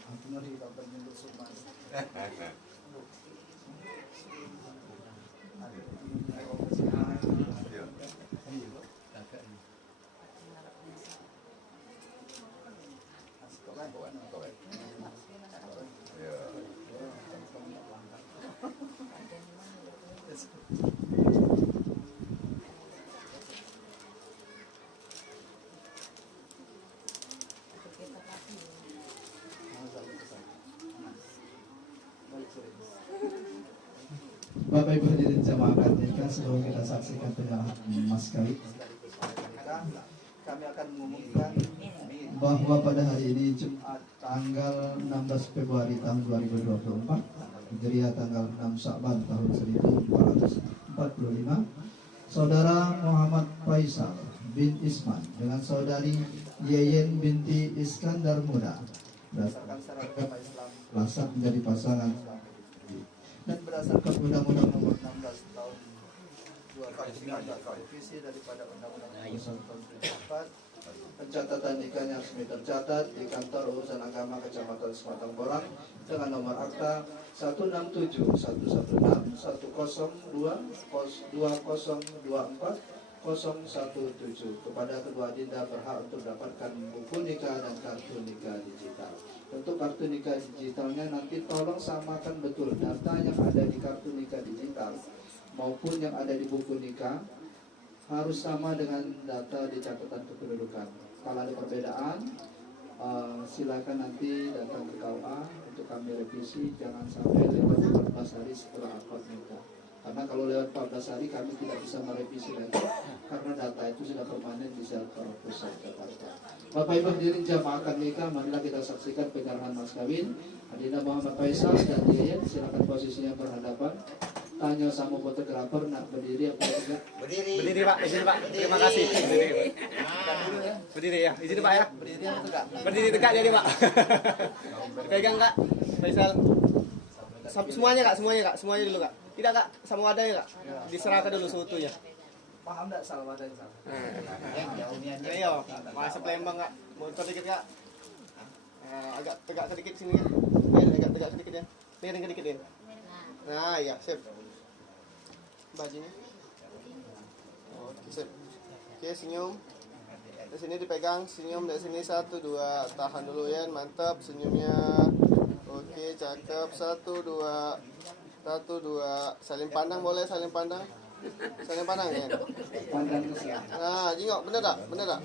Aku ngeri Pak Penyuluh Sukma. Bapak Ibu hadirin jamaah akad nikah, sebelum kita saksikan penyerahan mas kawin, kami akan mengumumkan bahwa pada hari ini Jumat tanggal 16 Februari tahun 2024, Hijriah tanggal 6 Sya'ban tahun 1445, Saudara Muhammad Faisal bin Isman dengan saudari Yeyen binti Iskandar Muda berdasarkan syarat agama Islam sah menjadi pasangan dan berdasarkan Undang-Undang Nomor 16 Tahun 2014 revisi daripada Undang-Undang Nomor 1 Tahun 2004, pencatatan nikahnya resmi tercatat di Kantor Urusan Agama Kecamatan Sematang Borang dengan nomor akta 167-116-102-2024-017 kepada kedua dinda berhak untuk mendapatkan buku nikah dan kartu nikah digital. Untuk kartu nikah digitalnya nanti tolong samakan betul data yang ada di kartu nikah digital maupun yang ada di buku nikah harus sama dengan data di catatan kependudukan. Kalau ada perbedaan, silakan nanti datang ke KUA untuk kami revisi. Jangan sampai lewat 14 hari setelah akad nikah. Karena kalau lewat 14 hari kami tidak bisa merevisi lagi karena data itu sudah permanen di Server Pusat Jakarta. Bapak Ibu hadirin jamaah akad nikah, marilah kita saksikan penyerahan mas kawin Adinda Muhammad Faisal dan Yeyen. Silakan posisinya berhadapan. Tanya sama fotografer, nak berdiri apa tidak? Berdiri Pak, izin Pak. Terima kasih. Berdiri. Berdiri ya, izin Pak ya. Berdiri atau tegak? Berdiri tegak jadi Pak. Pegang Kak, Faisal. Semuanya Kak, semuanya dulu Kak. Tidak Kak, sama wadahnya Kak. Diserahkan dulu seutuhnya. Paham tidak salah wadah yang salah? Ayo, masa Palembang Kak. Motor dikit Kak. Agak tegak sedikit sini kan. Agak tegak sedikit ya. Miring sedikit ya. Nah, ya, sip. Bajunya. Oke, sip. Oke, senyum. Di sini dipegang, senyum dari sini 1 2. Tahan dulu ya, mantap senyumnya. Oke, cakep. 1 2. 1 2. Saling pandang boleh, saling pandang. Saling pandang ya. Pandang ke siang. Nah, jengok, bener tak? Bener tak?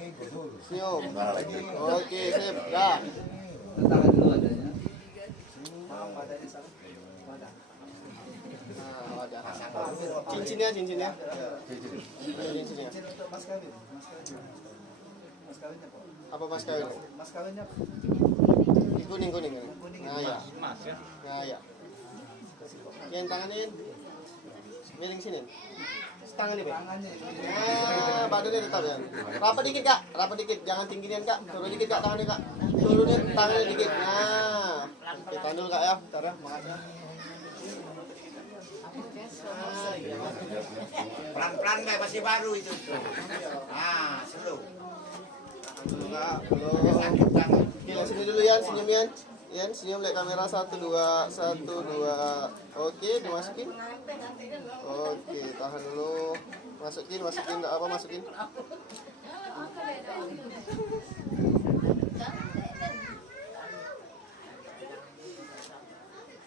Senyum. Oke, sip. Dah. Tangan dulu adanya. Paham wadahnya salah? Wadah. Cincinnya. Cincinnya. Cincin untuk mas kawin. Mas kawinnya kok. Apa mas kawin? Mas kawinnya Kuning. Nah ya. Nah ya. Yang tanganin. Miring sini. Tangan ini, Pak. Nah, badannya tetap ya. Rapat dikit Kak, rapat dikit. Jangan tinggiin Kak. Turun dikit Kak tangannya Kak. Turunin tangannya dikit. Nah. Oke, tahan dulu Kak ya. Bentar ya. Makasih. Pelan-pelan kayak masih baru itu. Ah, slow. Dulu Kak, belum. Oke, lihat sini dulu ya, senyum ya. Yan, senyum lihat kamera 1 2 1 2. Oke, dimasukin. Oke, tahan dulu. Masukin enggak apa masukin.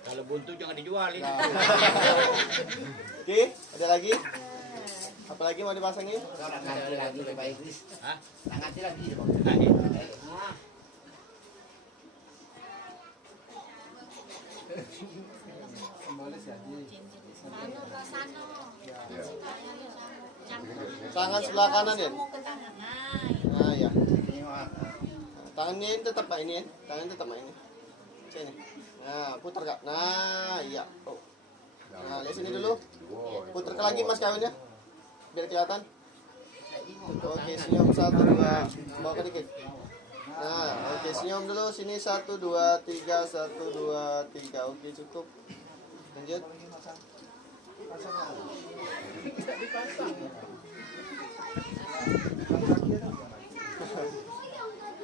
Kalau buntu jangan dijualin. Nah. Oke, ada lagi? Apa lagi mau dipasangin? Ganti lagi Pak Idris. Hah? Ganti lagi. Tangan sebelah kanan ya. Nah ya. Tangannya ini tetap Pak ini ya. Tangan tetap Pak ini. Sini. Nah, putar Kak. Nah, iya. Oh. Nah, lihat sini dulu. Putar lagi mas kawinnya. Biar kelihatan. Oke, senyum 1 2. Bawa ke dikit. Nah, oke, senyum dulu sini 1 2 3 1 2 3. Oke, cukup. Sujud.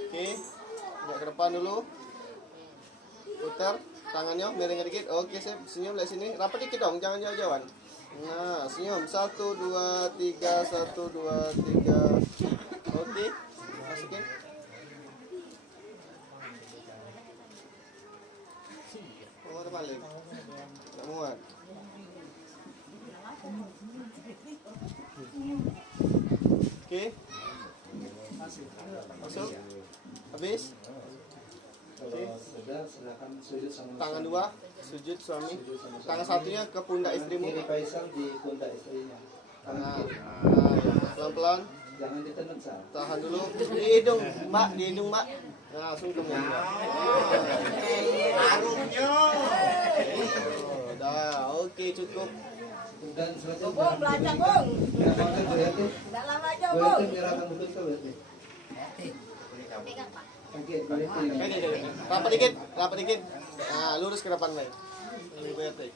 Oke, lihat ke depan dulu. Putar tangannya, miring dikit. Oke, senyum lihat sini. Rapat dikit dong, jangan jauh-jauhan. Nah, senyum. 1, 2, 3, 1, 2, 3. Oke, masukin. Muat balik. Tak muat. Oke. Masuk. Habis. Oke. Sudah, silakan sujud sama Tangan dua, sujud suami. Tangan satunya ke pundak istrimu. Ini dipaisang di pundak istrinya. Nah, pelan-pelan. Jangan ditekan sah. Tahan dulu. Di hidung, Mbak. Di hidung, Mbak. Nah, langsung ke mulut. Harumnya. Dah, oke cukup. Dan selanjutnya. Bung, belajar Bung. Nyerahkan berarti. Tidak lama aja Berarti Bung. menyerahkan betul ke berarti. Oke, berarti. Rapat dikit, rapat dikit. Nah, lurus ke depan, Mbak. Ini berarti.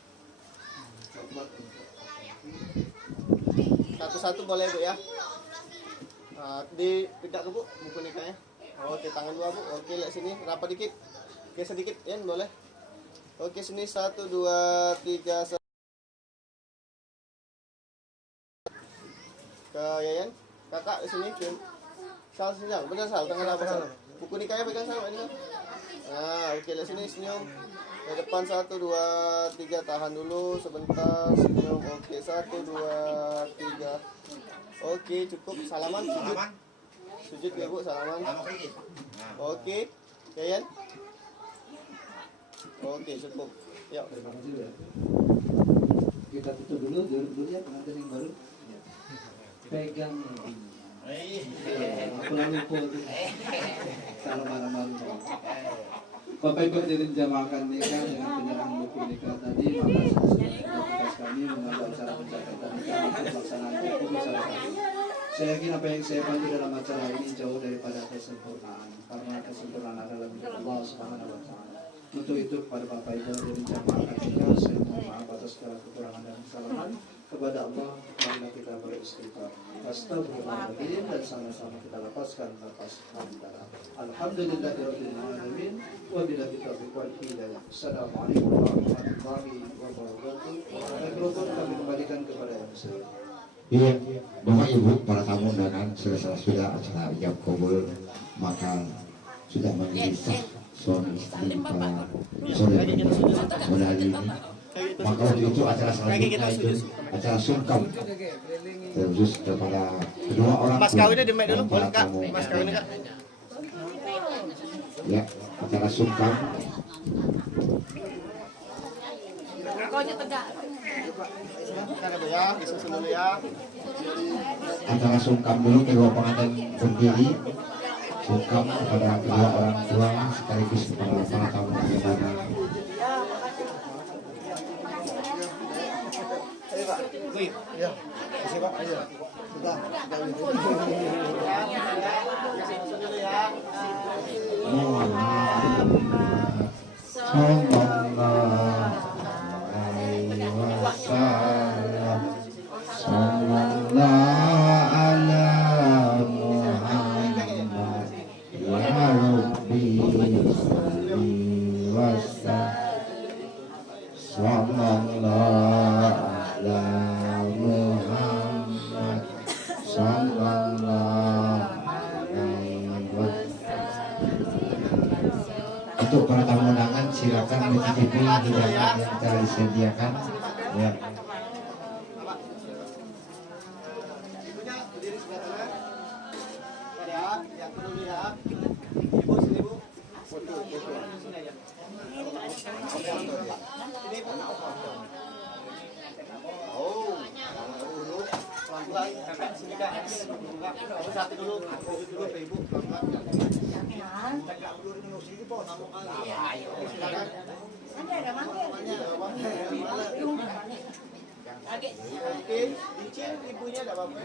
Satu-satu boleh, Bu ya. Nah, di tegak ke Bu, buku nikahnya. Oke, tangan dua, Bu. Oke, lihat sini, rapat dikit. Geser dikit, ya, boleh. Oke, sini 1, 2, 3. Ke Yayan, kakak di sini. Sal, senyum, benar Sal, tangan apa Sal? Buku nikahnya pegang Sal, ini Sal. Nah, oke, lihat sini, senyum. Ke depan 1, 2, 3, tahan dulu sebentar, senyum. Oke, 1, 2, 3. Oke, cukup. Salaman, sujud. Salaman. Sujud ya Bu, salaman. Lama sedikit. Oke, Yayan. Oke, cukup. Yuk. Terima kasih ya. Kita tutup dulu ya pengantin yang baru. Ya. Pegang. Aku lalu pun. Kalau malam-malam. Bapak Ibu hadirin jamaah akad nikah dengan penyerahan buku nikah tadi, maka tugas kami mengambil acara pencatatan nikah untuk pelaksanaan buku masyarakat. Saya yakin apa yang saya bantu dalam acara ini jauh daripada kesempurnaan, karena kesempurnaan adalah milik Allah Subhanahu wa Ta'ala. Untuk itu kepada Bapak Ibu hadirin jamaah akad nikah, saya mohon maaf atas segala kekurangan dan kesalahan. Kepada Allah, marilah kita beristighfar. Astagfirullahaladzim, dan sama-sama kita lepaskan nafas antara. Alhamdulillahirabbil alamin. Wabillahi taufiq wal hidayah. Assalamualaikum warahmatullahi wabarakatuh. Mikrofon kami kembalikan kepada yang saya. Iya, Bapak Ibu, para tamu undangan sudah acara ijab kabul, maka sudah menjadi suami istri para saudara saudari ini. Maka waktu itu acara selanjutnya itu acara sungkem khusus kepada kedua orang Mas kawinnya di mic dulu, dan boleh para Kak? tamu. Mas kawinnya Kak? Ya, acara sungkem. Pokoknya tegak. Kita dulu ya, disusun dulu ya. Acara sungkem dulu kedua pengantin berdiri. Sungkem kepada kedua orang tua sekaligus kepada para tamu undangan. Untuk para tamu undangan silakan mencicipi hidangan yang telah disediakan. Ya. Ibunya berdiri sebelah sana. Ya, yang dulu ya. Ibu sini Bu. Foto. Sini aja. Ini Bu. Oh. Dulu. Pelan-pelan. Kakak sini Kak. Satu dulu. Sujud dulu ke Ibu. Pelan-pelan. Oke, dicil ibunya ada apa-apa?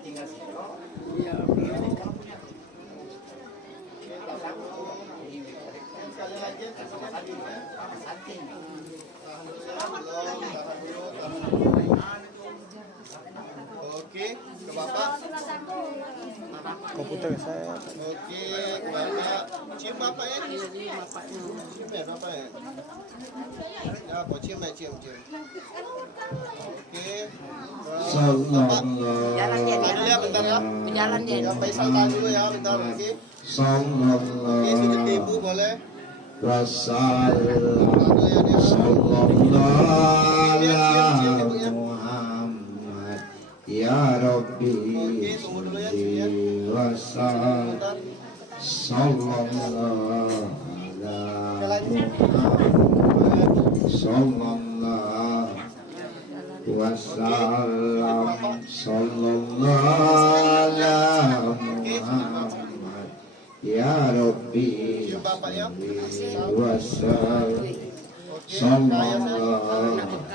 Tinggal sini. Sekali lagi sama tadi. Oke, Bapak. Cium Bapak ya. Cium ya Bapak ya. Ya, apa cium ya, cium. Oke. Sallallahu Jalan dia, Lihat bentar ya. Jalan dia. Ya, Faisal tahan dulu ya, bentar lagi. Oke, Sallallahu sujud ke ibu boleh. Sallallahu Muhammad ya Rabbi wasal sallallahu ala Muhammad sallallahu wasallam sallallahu ala Muhammad ya Rabbi wasal sallallahu ala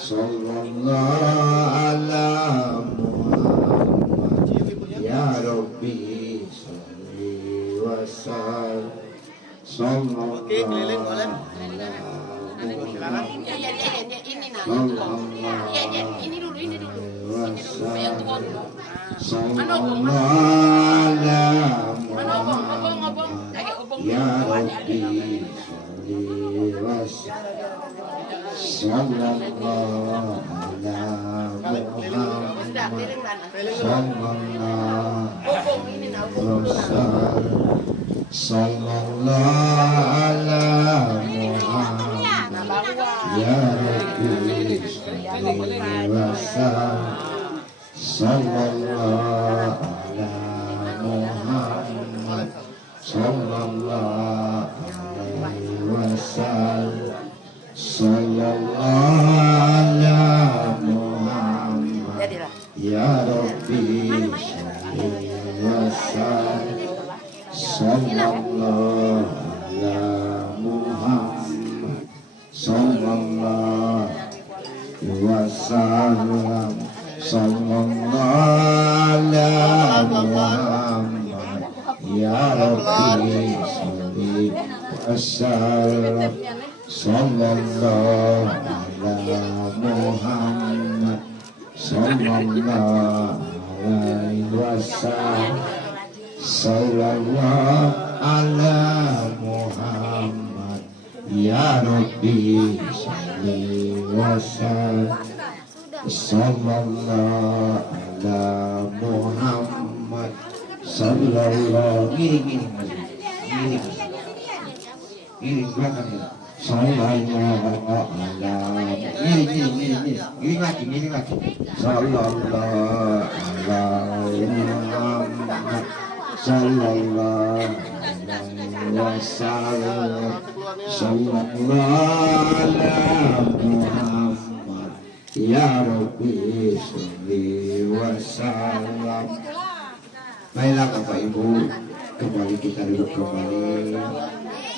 sallallahu ala Muhammad ya Rabbi salli wa sallim sallallahu Oke, keliling boleh. Ini nah. Ya, ini dulu. Yang tua dulu. sallallahu ala Ngobong. Lagi obong. ya Rabbi salli wa sallallahu ala Muhammad Sudah, keliling mana? sallallahu Obong ini nah. sallallahu ala Muhammad Nah, bawa. ya Rabbi salli wa sallallahu ala Muhammad sallallahu alaihi wasallam sallallahu ala Muhammad Jadilah. ya Rabbi salli wa sallallahu ala Muhammad sallallahu alaihi wasallam sallallahu ala Muhammad ya Rabbi salli wa sallam sallallahu ala Muhammad sallallahu alaihi wasallam sallallahu ala Muhammad ya Rabbi salli wa sallam sallallahu ala Muhammad sallallahu gini belakang ya sallallahu ala gini lagi sallallahu ala Muhammad sallallahu alaihi wasallam sallallahu ala Muhammad ya Rabbi sholli wa sallam. Baiklah Bapak Ibu, kembali kita duduk kembali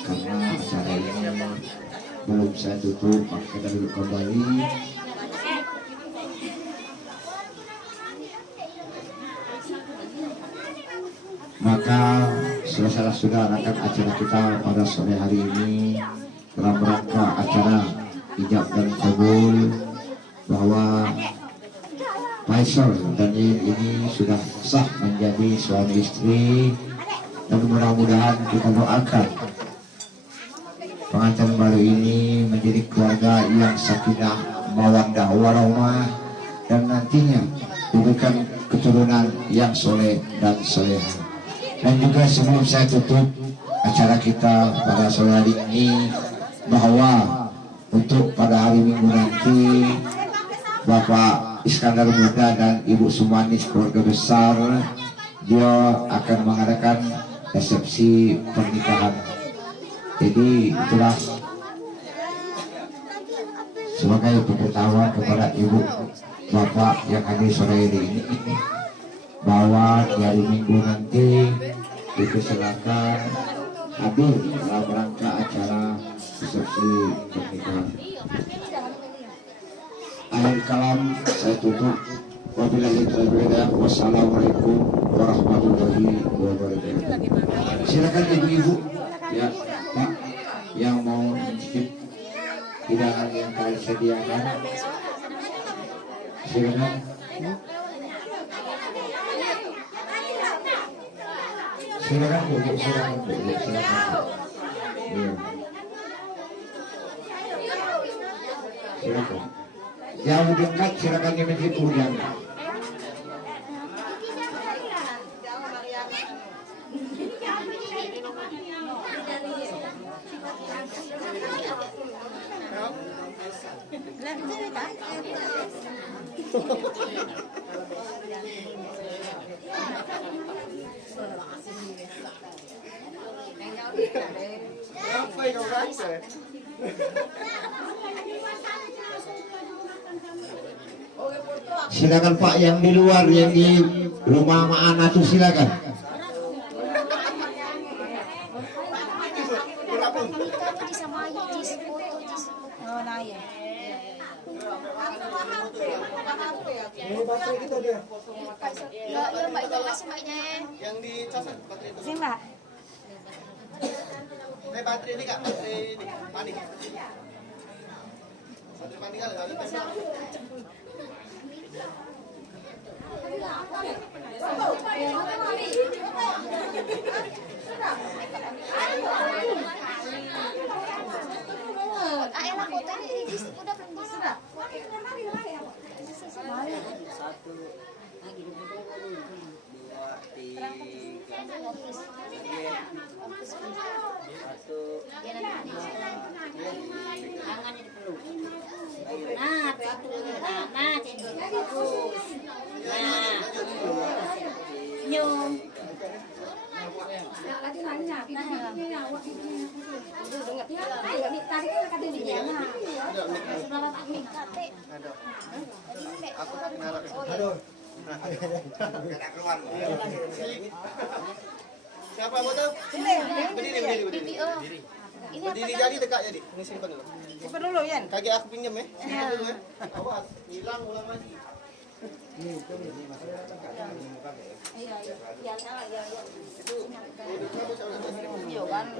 karena acara ini belum saya tutup, maka kita duduk kembali. Maka saudara-saudara akan acara kita pada sore hari ini dalam rangka acara ijab dan kabul, bahwa Faisal dan ini sudah sah menjadi suami istri, dan mudah-mudahan kita doakan pengantin baru ini menjadi keluarga yang sakinah mawaddah warahmah, dan nantinya diberikan keturunan yang soleh dan solehah. Dan juga sebelum saya tutup acara kita pada sore hari ini, bahwa untuk pada hari Minggu nanti Bapak Iskandar Muda dan Ibu Sumanis keluarga besar, dia akan mengadakan resepsi pernikahan. Jadi itulah sebagai pengetahuan kepada Ibu Bapak yang hadir sore hari ini, bahwa di hari Minggu nanti dipersilakan hadir dalam rangka acara resepsi pernikahan. Akhir kalam saya tutup. Wabillahi taufiq wal hidayah. Wassalamualaikum warahmatullahi wabarakatuh. Silakan ibu-ibu ya Pak yang mau mencicip hidangan yang kalian sediakan. Silakan. Silakan Bu, silakan Bu, silakan. Iya. Silakan. Jauh dekat silakan dimensi jangan. Apa yang kau rasa? Silakan Pak yang di luar, yang di rumah sama anak tuh silakan. Yang di casan baterai itu. Sini, Mbak. Baterai ini Kak, baterai ini panik. Baterai panik kali ada tembak. Enak foto ini udah belum bisa. Senyum. Lagi nanya, tadi kan kata dia mah. Sebelah tak minta teh. Aku ngarap. Aduh. Kena keluar. Siapa mau tahu? Berdiri. Berdiri jadi dekat jadi. Ini simpan dulu. Simpan dulu, Yan. Kaki aku pinjam ya. Simpan dulu ya. Awas, hilang ulang lagi. Nhiều kan.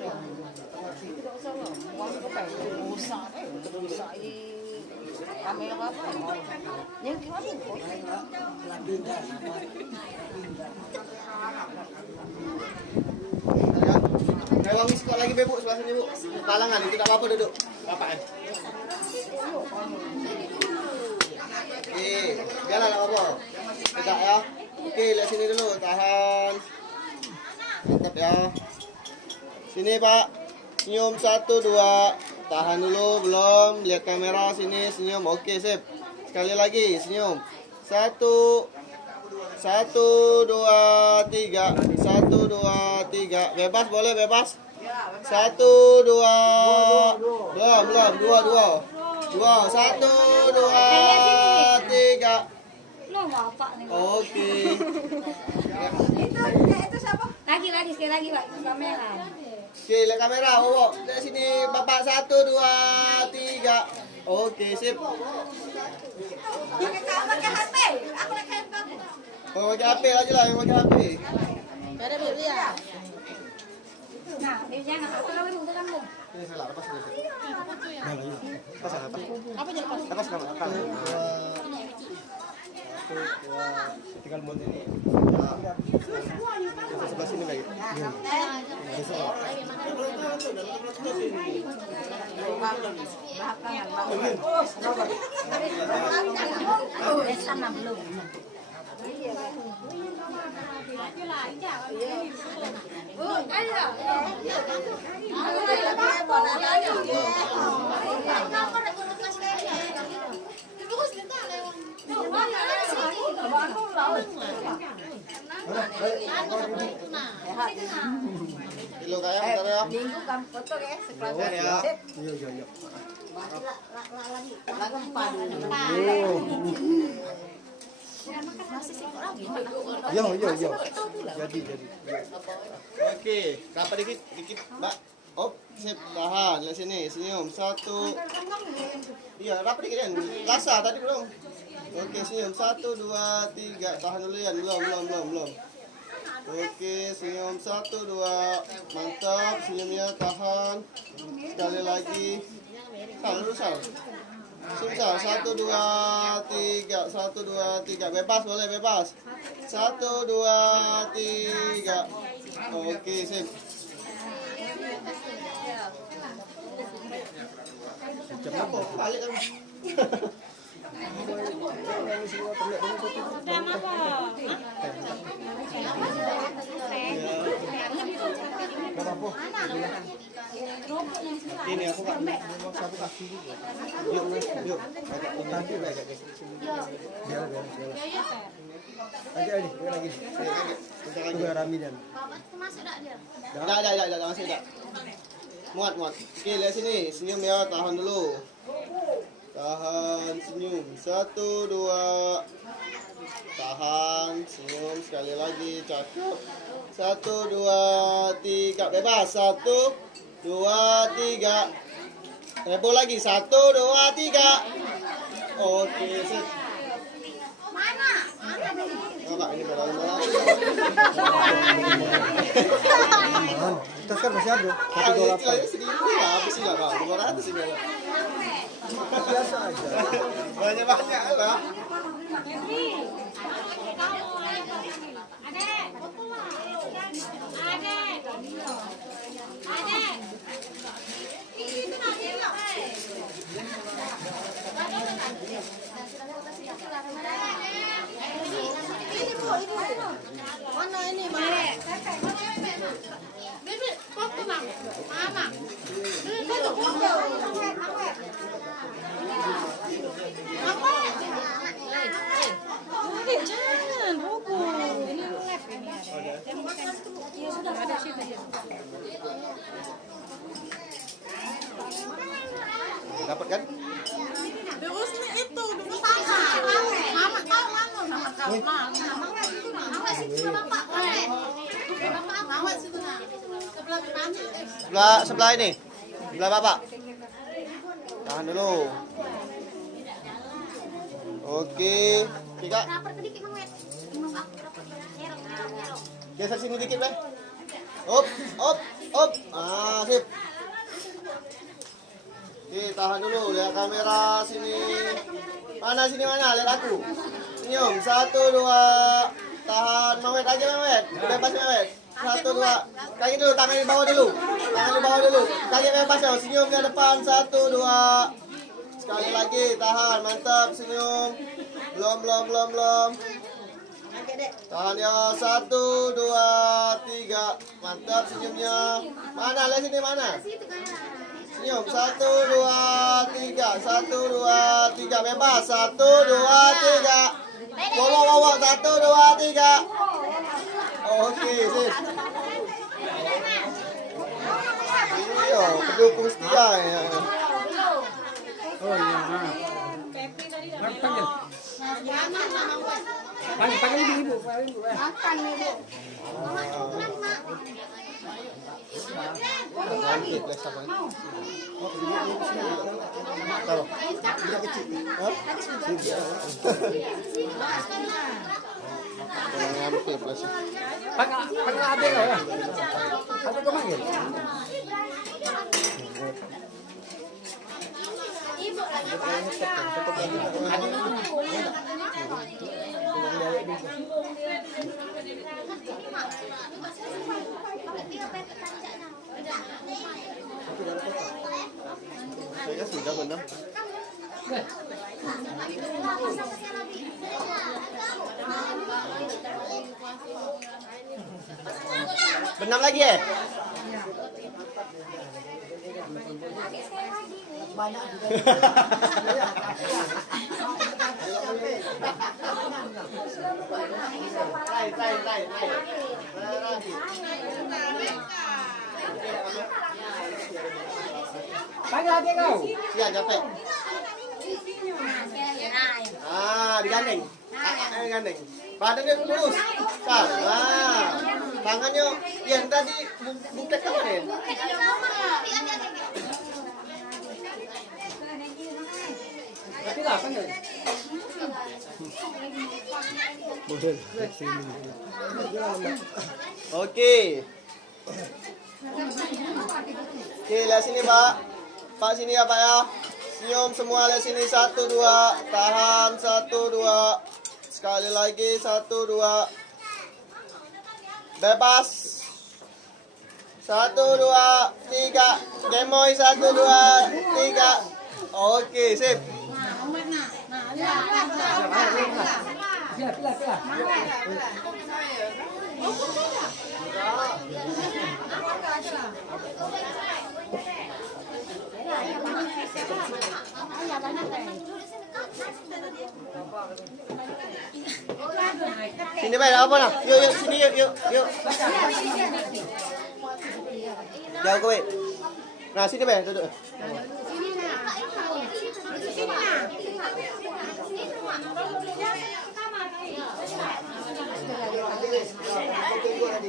Tidak usah loh. Uang itu kayak rusak. Rusak di kamera apa. Yang gimana kok? Kalau wis kok lagi bebuk sebelah sini Bu. Kalangan itu tidak apa-apa duduk. Apaan? Jalan enggak apa-apa. Tegak ya. Oke, lihat sini dulu, tahan. Mantap ya. Sini Pak. Senyum 1 2. Tahan dulu, belum. Lihat kamera sini, senyum. Oke, sip. Sekali lagi, senyum. 1 2 3. 1 2 3. Bebas boleh, bebas. 1 2. Belum. 2. 1 2 3. Lo mau apa nih? Oke. Itu siapa? Lagi sekali lagi Pak, kamera. Oke, lihat kamera. Oh, dari sini Bapak 1 2 3. Oke, sip. Pakai HP. Aku pakai handphone. Oh, pakai HP aja lah, yang pakai HP. Ada beli ya. Nah, jangan aku lagi untuk kamu. Ini salah, lepas dulu. Lepas apa? Apa jadi pas? Lepas kamu. Tinggal buat ini. Sebelah sini lagi. Sama belum. Kilo kaya, bentar ya. Minggu kan foto ya sekeluarga. Ya. Sip. Iya. Lagu padu. Masih sih lagi. Yo. Jadi. Oke, rapat dikit, Mbak. Op, sip, tahan. Lihat sini, senyum. 1. Iya, rapat dikit kan. Rasa tadi belum. Oke, senyum. 1 2 3. Tahan dulu ya. Belum. Oke, senyum 1 2. Mantap, senyumnya tahan. Sekali lagi. Sal. Susah. 1, 2, 3. 1, 2, 3. Bebas, boleh bebas. 1, 2, 3. Oke, sip. Apa? Balik kan. Ini aku nggak mau sapu kaki juga. Yuk, yuk. Agak ini agak sini. Biar. Lagi. Bentar lagi. Ramidan. Dah, masih dah. Muat. Oke, lihat sini. Senyum ya, tahan dulu. Tahan, senyum. 1, 2. Tahan, senyum sekali lagi. Cakep. 1, 2, 3. Bebas. 1, 2, 3. Heboh lagi. 1, 2, 3. Oke, sip. Kak, ini bola. Tas kan masih ada. Sedikit ya, habis enggak, Kak? 200 ini. Biasa aja. Banyak lah. Mana ini, Bibi, foto Bang. Mama. Jangan, buku. Ini lab ini ada. Ya sudah ada situ aja. Dapat kan? Terus nih itu, dulu sama. Mama tahu mana sama kau. Mama situ Bapak. Mama situ. Sebelah ini. Sebelah Bapak. Tahan dulu. Oke. Kak. Geser sini dikit, Bang. Up. Sip. Oke, tahan dulu, lihat kamera sini. Mana? Lihat aku. Senyum. 1, 2. Tahan, Mawet aja, Mawet. Bebas, Mawet. 1, 2. Kaki dulu, tangan di bawah dulu. Kaki bebas ya, senyum ke depan. 1, 2. Sekali lagi, tahan, mantap, senyum. Belum. Tahan ya, 1, 2, 3. Mantap senyumnya. Mana? Lihat sini mana? Senyum. 1, 2, 3. 1, 2, 3. Bebas. 1, 2, 3. Bawa. 1, 2, 3. Oke, sip. Iya, pendukung setia ya. Oh iya. Panggil ibu. Makan ibu. Panggil adik kau ya. Adik kau manggil. Saya sudah benar. Benam lagi ya? Banyak juga. Try. Panggil adik kau. Ya, capek. Digandeng. Gandeng. Badannya lurus. Tangannya yang tadi bukit kemarin. Tapi lah panggil. Oke, lihat sini, Pak. Pak sini ya, Pak ya. Senyum semua lihat sini. 1, 2. Tahan. 1, 2. Sekali lagi. 1, 2. Bebas. 1, 2, 3. Gemoy. 1, 2, 3. Oke, sip. Sini Bay, apa nak? Yuk, sini yuk. Jauh ke Bay. Nah, sini Bay, duduk.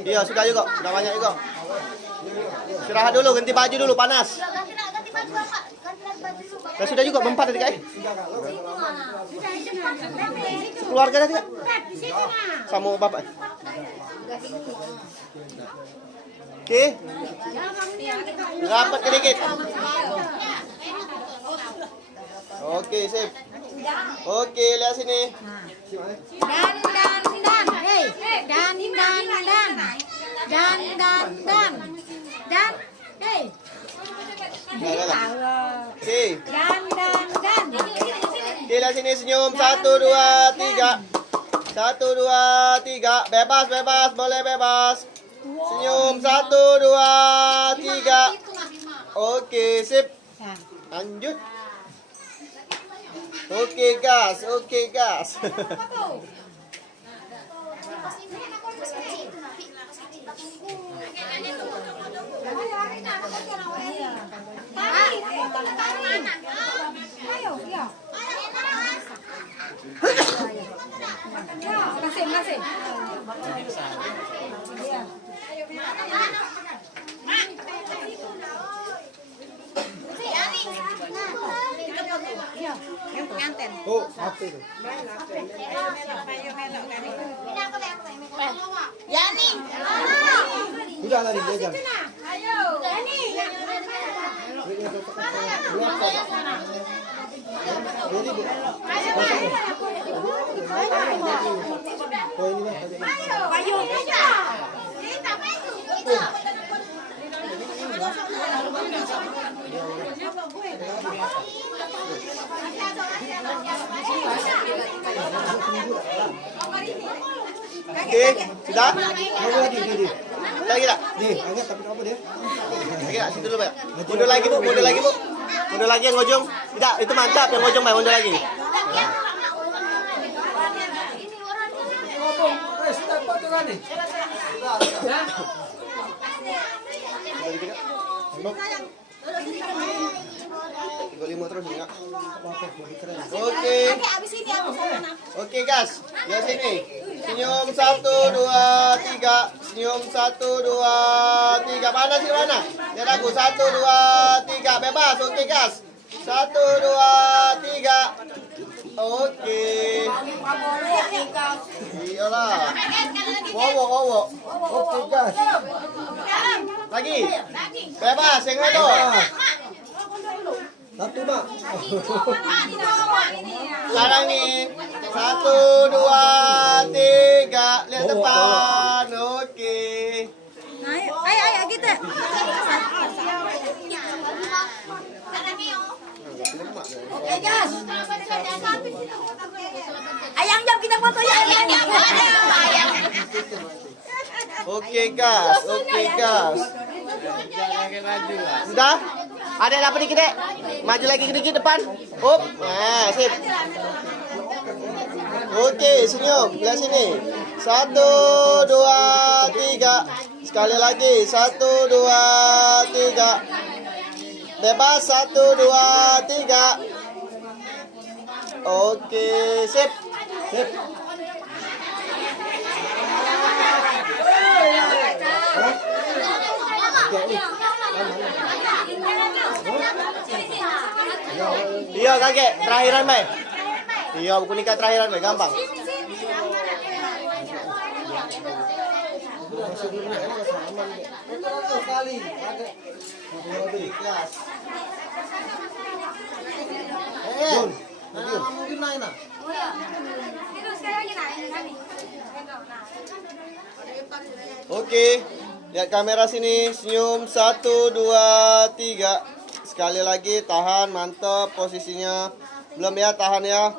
Iya, sudah juga. Sudah banyak juga. Istirahat dulu, ganti baju dulu, panas. Dan sudah juga mempat tadi, Kak. Keluarga tadi, Kak. Sama bapak. Oke. Rapat sedikit. Oke, sip. Oke, lihat sini. Dan. Hey, dan. Hey. Oke. Dan. Oke, lihat sini senyum. 1, 2, 3. 1, 2, 3. Bebas. Boleh bebas. Senyum. 1, 2, 3. Oke, sip. Lanjut. Oke, gas. Masih. Oh, apa itu? Yani. Sudah lari dia jam. Ayo. Yani. Oke, sudah? Lagi tak? Nih, angkat tapi apa dia? Lagi tak? Situ dulu, Pak. Mundur lagi, Bu. Mundur lagi yang ngojong. Tidak, itu mantap yang ngojong, Pak. Mundur lagi. Lima terus enggak? Oke, guys. Lihat sini. Senyum 1, 2, 3. Senyum 1, 2, 3. Mana sih mana? Lihat aku 1, 2, 3. Bebas. Oke, guys. 1, 2, 3. Oke. Iyalah. Wow. Oke, gas. Lagi. Bebas yang itu. Satu, Mak. Sekarang nih 1, 2, 3. Lihat depan. Oke. Ayo kita. Oke, gas. Ayang jam kita foto ya. Oke, gas. Sudah? Ada yang dapat dikit, Dek? Maju lagi dikit depan. Up. Nah, sip. Oke, senyum. Lihat sini. 1, 2, 3. Sekali lagi. 1, 2, 3. Bebas. 1, 2, 3. Oke, sip. Iya, kakek. Terakhiran, Bay. Iya, buku nikah terakhiran, Bay. Gampang. Sekali. Ada. Mungkin main nah. Oke, lihat kamera sini, senyum 1, 2, 3. Sekali lagi tahan, mantap posisinya. Belum ya, tahan ya.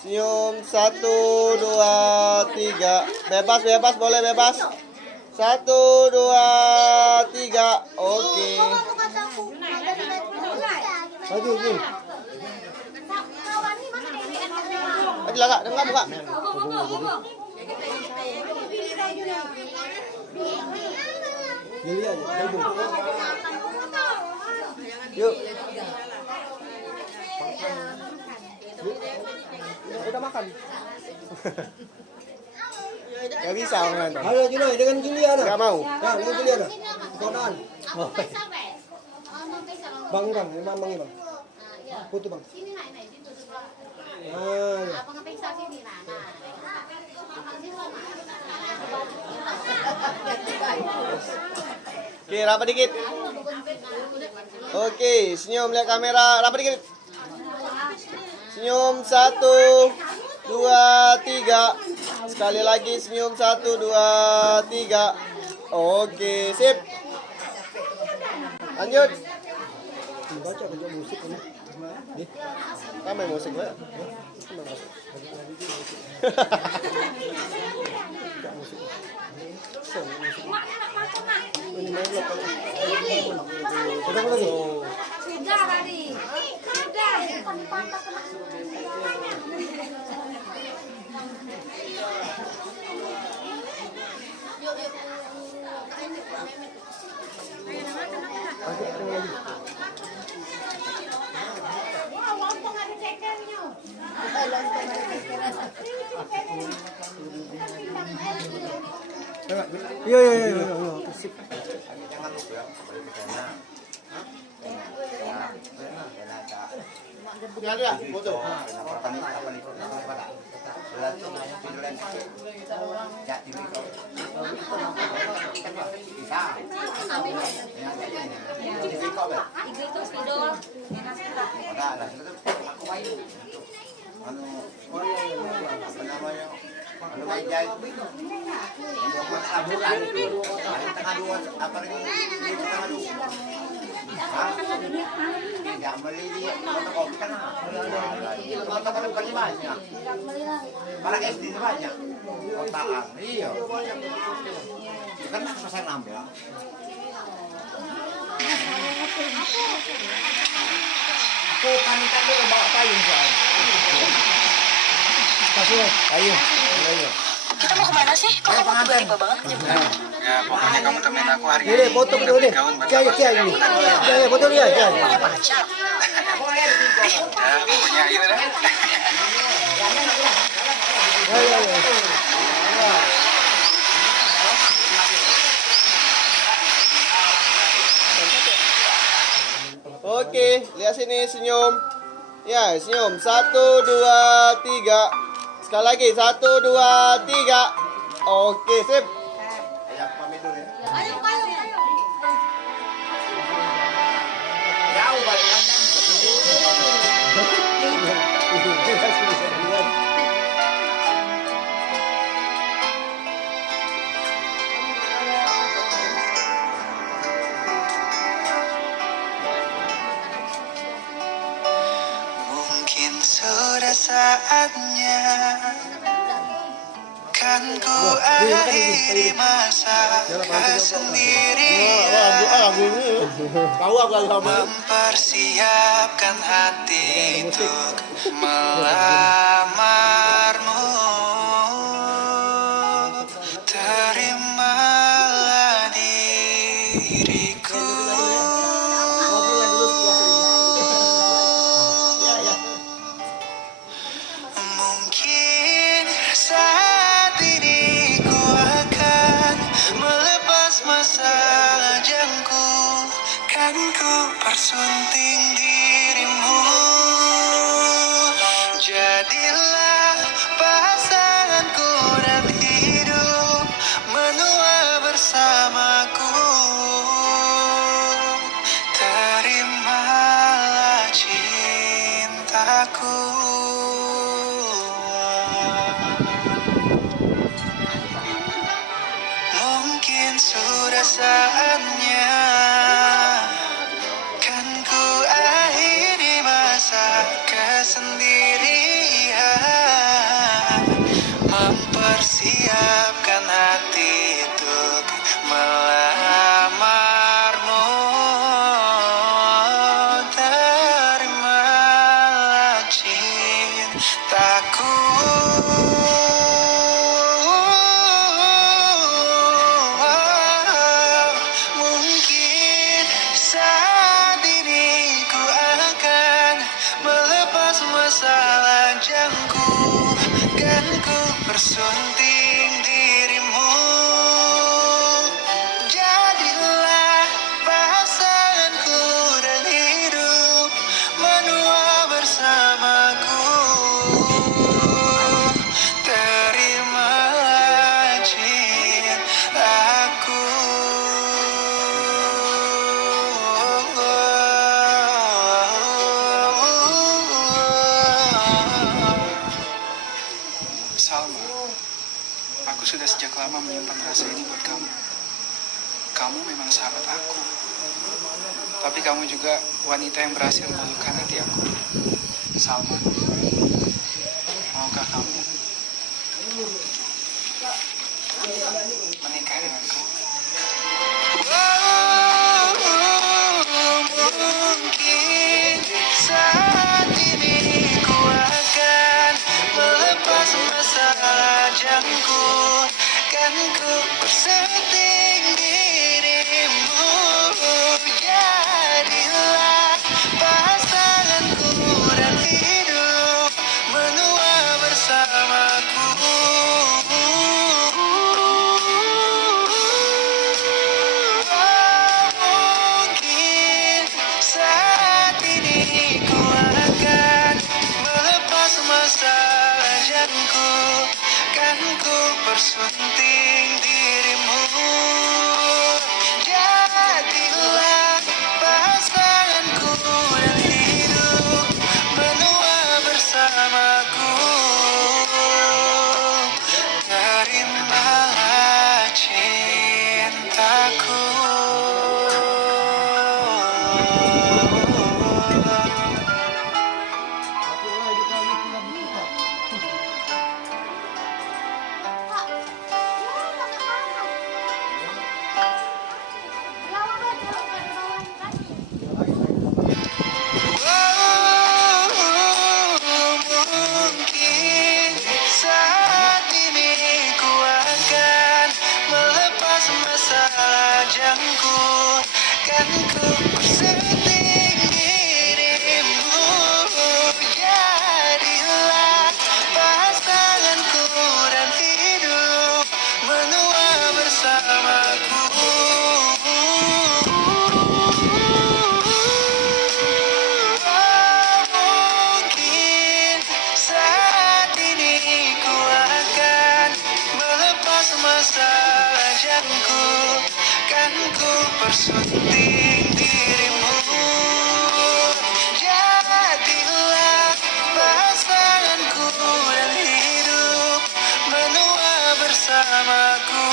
Senyum 1, 2, 3. Bebas, bebas, boleh bebas. 1, 2, 3. Oke. Lagi. Lagi lah, enggak buka. Yuk. Udah makan. Gak bisa orang itu. Halo Julia, dengan Julia ada. Gak mau. Nah, dengan Julia ada. Konan. Bang, memang bang, bang. Foto bang. Ah, ya. Oke, rapat dikit. Oke, senyum lihat kamera, rapat dikit. Senyum 1, 2, 3. Sekali lagi senyum 1, 2, 3. Oke, sip. Lanjut. Baca kerja musik ini. Kamu main musik gue? Ini main lo. Udah lagi. Sudah tadi. Sudah. Iya. Sip. Jangan lupa ya, kembali ke sana. Ada foto. Tidak melihat fotokopi kan fotokopi bukan banyak. Para SD itu banyak. Kotaan, iya. Kan saya nambah. Aku panikan dulu bawa payung soalnya. Kasih. Ayo. Kita mau kemana sih? Kok kamu tiba-tiba banget menyeberang? Ya pokoknya kamu temenin aku hari Ini foto dulu nih. Kiai ini. Kiai foto dia, Kiai. Mau baca. ya pokoknya ayo dah. Ayo. Oke, lihat sini senyum. Ya, senyum 1, 2, 3. Sekali lagi 1, 2, 3. Oke, sip. Ayo pamit dulu ya. Ayo. Jauh balik kan. Mungkin sudah saatnya kan ku akhiri masa kesendirian, mempersiapkan hati untuk melamarmu. Terimalah diriku. Mungkin saat ini ku akan melepas masa lajangku, kan ku persunting dirimu. Jadilah pasanganku dan hidup menua bersamaku. Terimalah mungkin sudah saatnya kan ku akhiri masa kesendirian, mempersiapkan hati untuk melamarmu. Terimalah cintaku. Mungkin saat ini ku akan melepas masalah jangku, kan ku bersunting dirimu. Jadilah pasanganku dan hidup menua bersamaku. Terimalah cintaku. Salma, aku sudah sejak lama menyimpan rasa ini buat kamu. Kamu memang sahabat aku. Tapi kamu juga wanita yang berhasil meluluhkan hati aku. Salma, maukah kamu menikah denganku? Mungkin saat ini ku akan melepas masalah jangku, kan ku bersunting dirimu. Jadilah pasanganku dan hidup menua bersamaku. Mungkin saat ini ku akan melepas masalah jangku, kan ku bersunting dirimu. Jadilah pasanganku dan hidup menua bersamaku. Terimalah cintaku. Mungkin saat ini ku akan melepas masalah jangku, kan ku bersunting dirimu. Jadilah pasanganku dan hidup menua bersamaku. Mungkin saat ini ku akan melepas masalah jangku, kan ku bersunting dirimu. Jadilah pasanganku dan hidup menua bersamaku.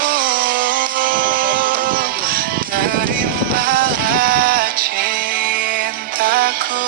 Terimalah cintaku.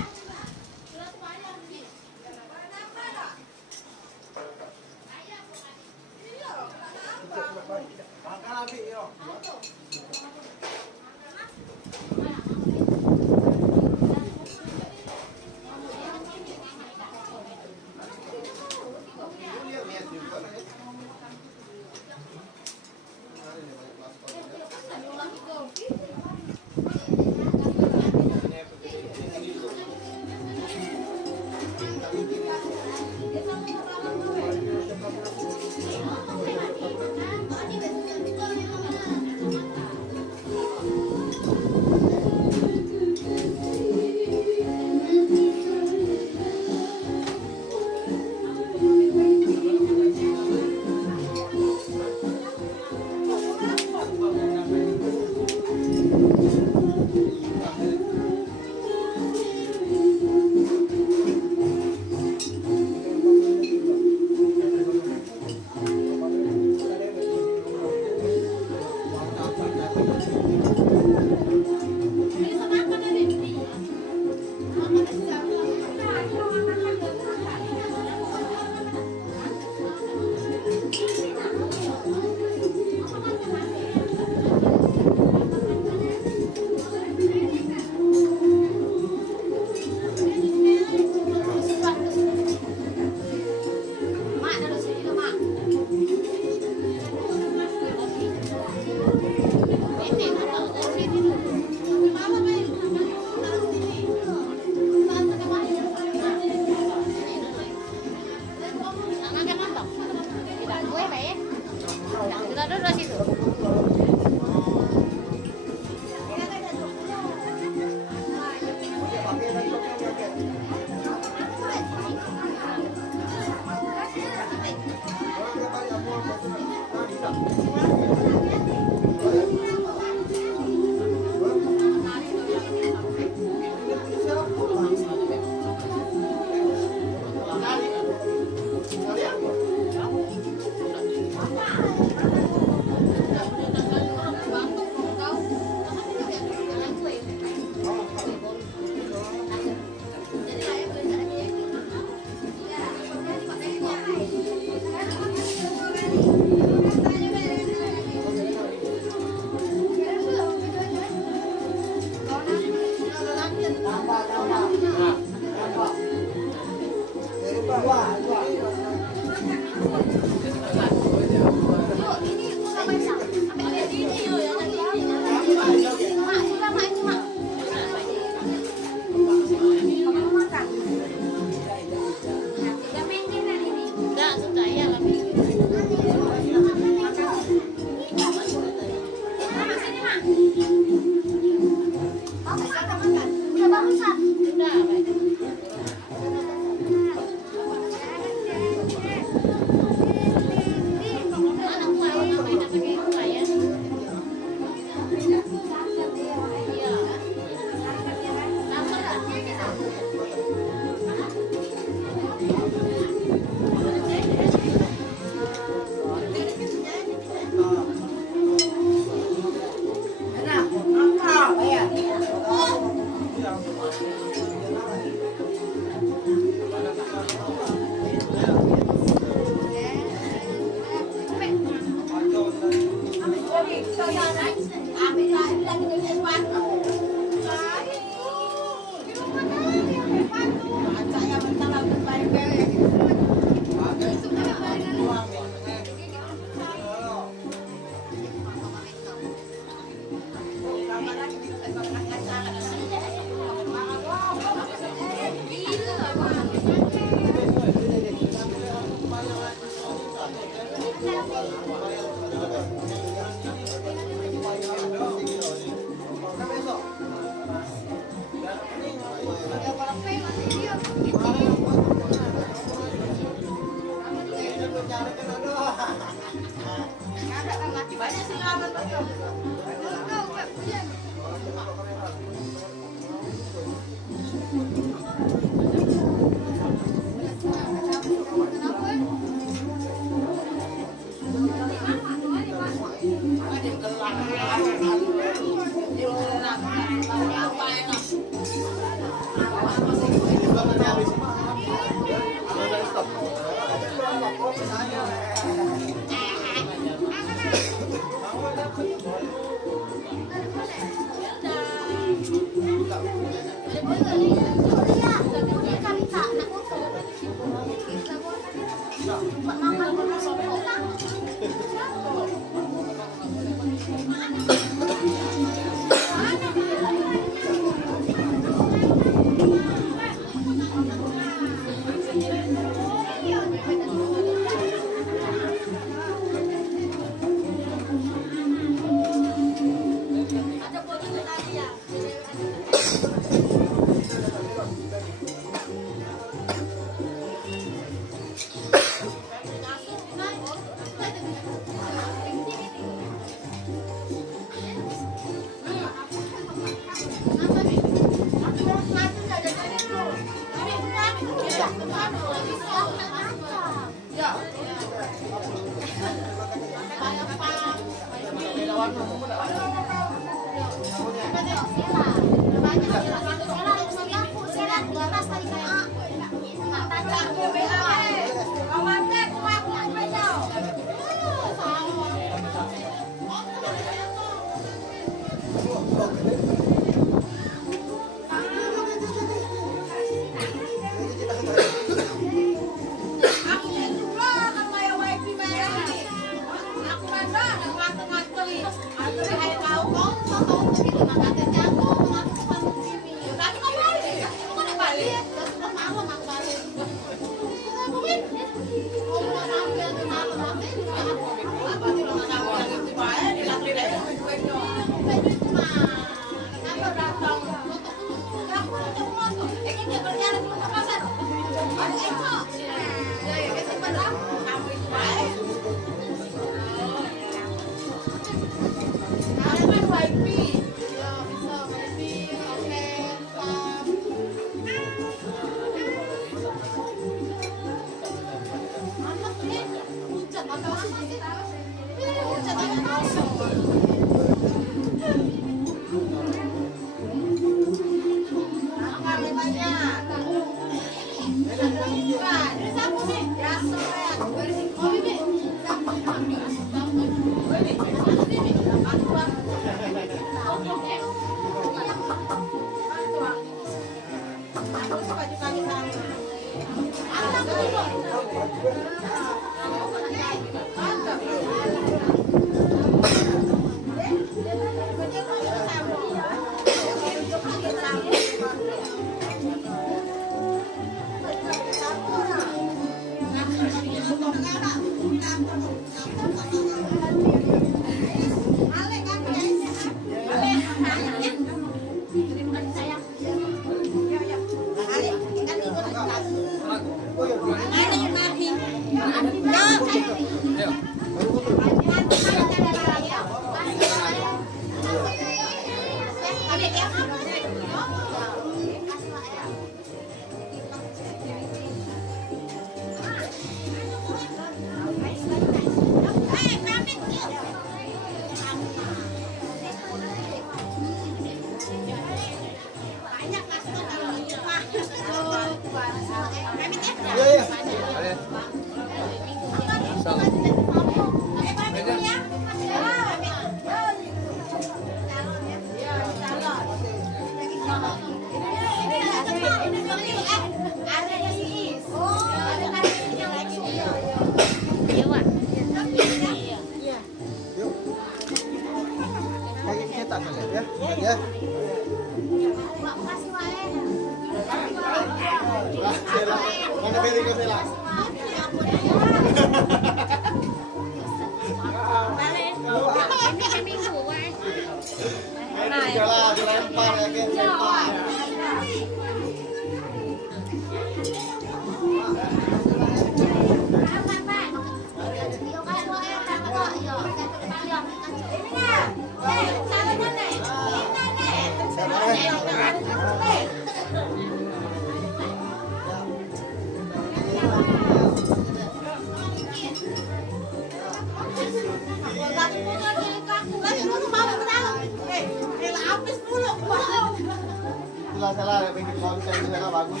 Salah bikin konten juga bagus.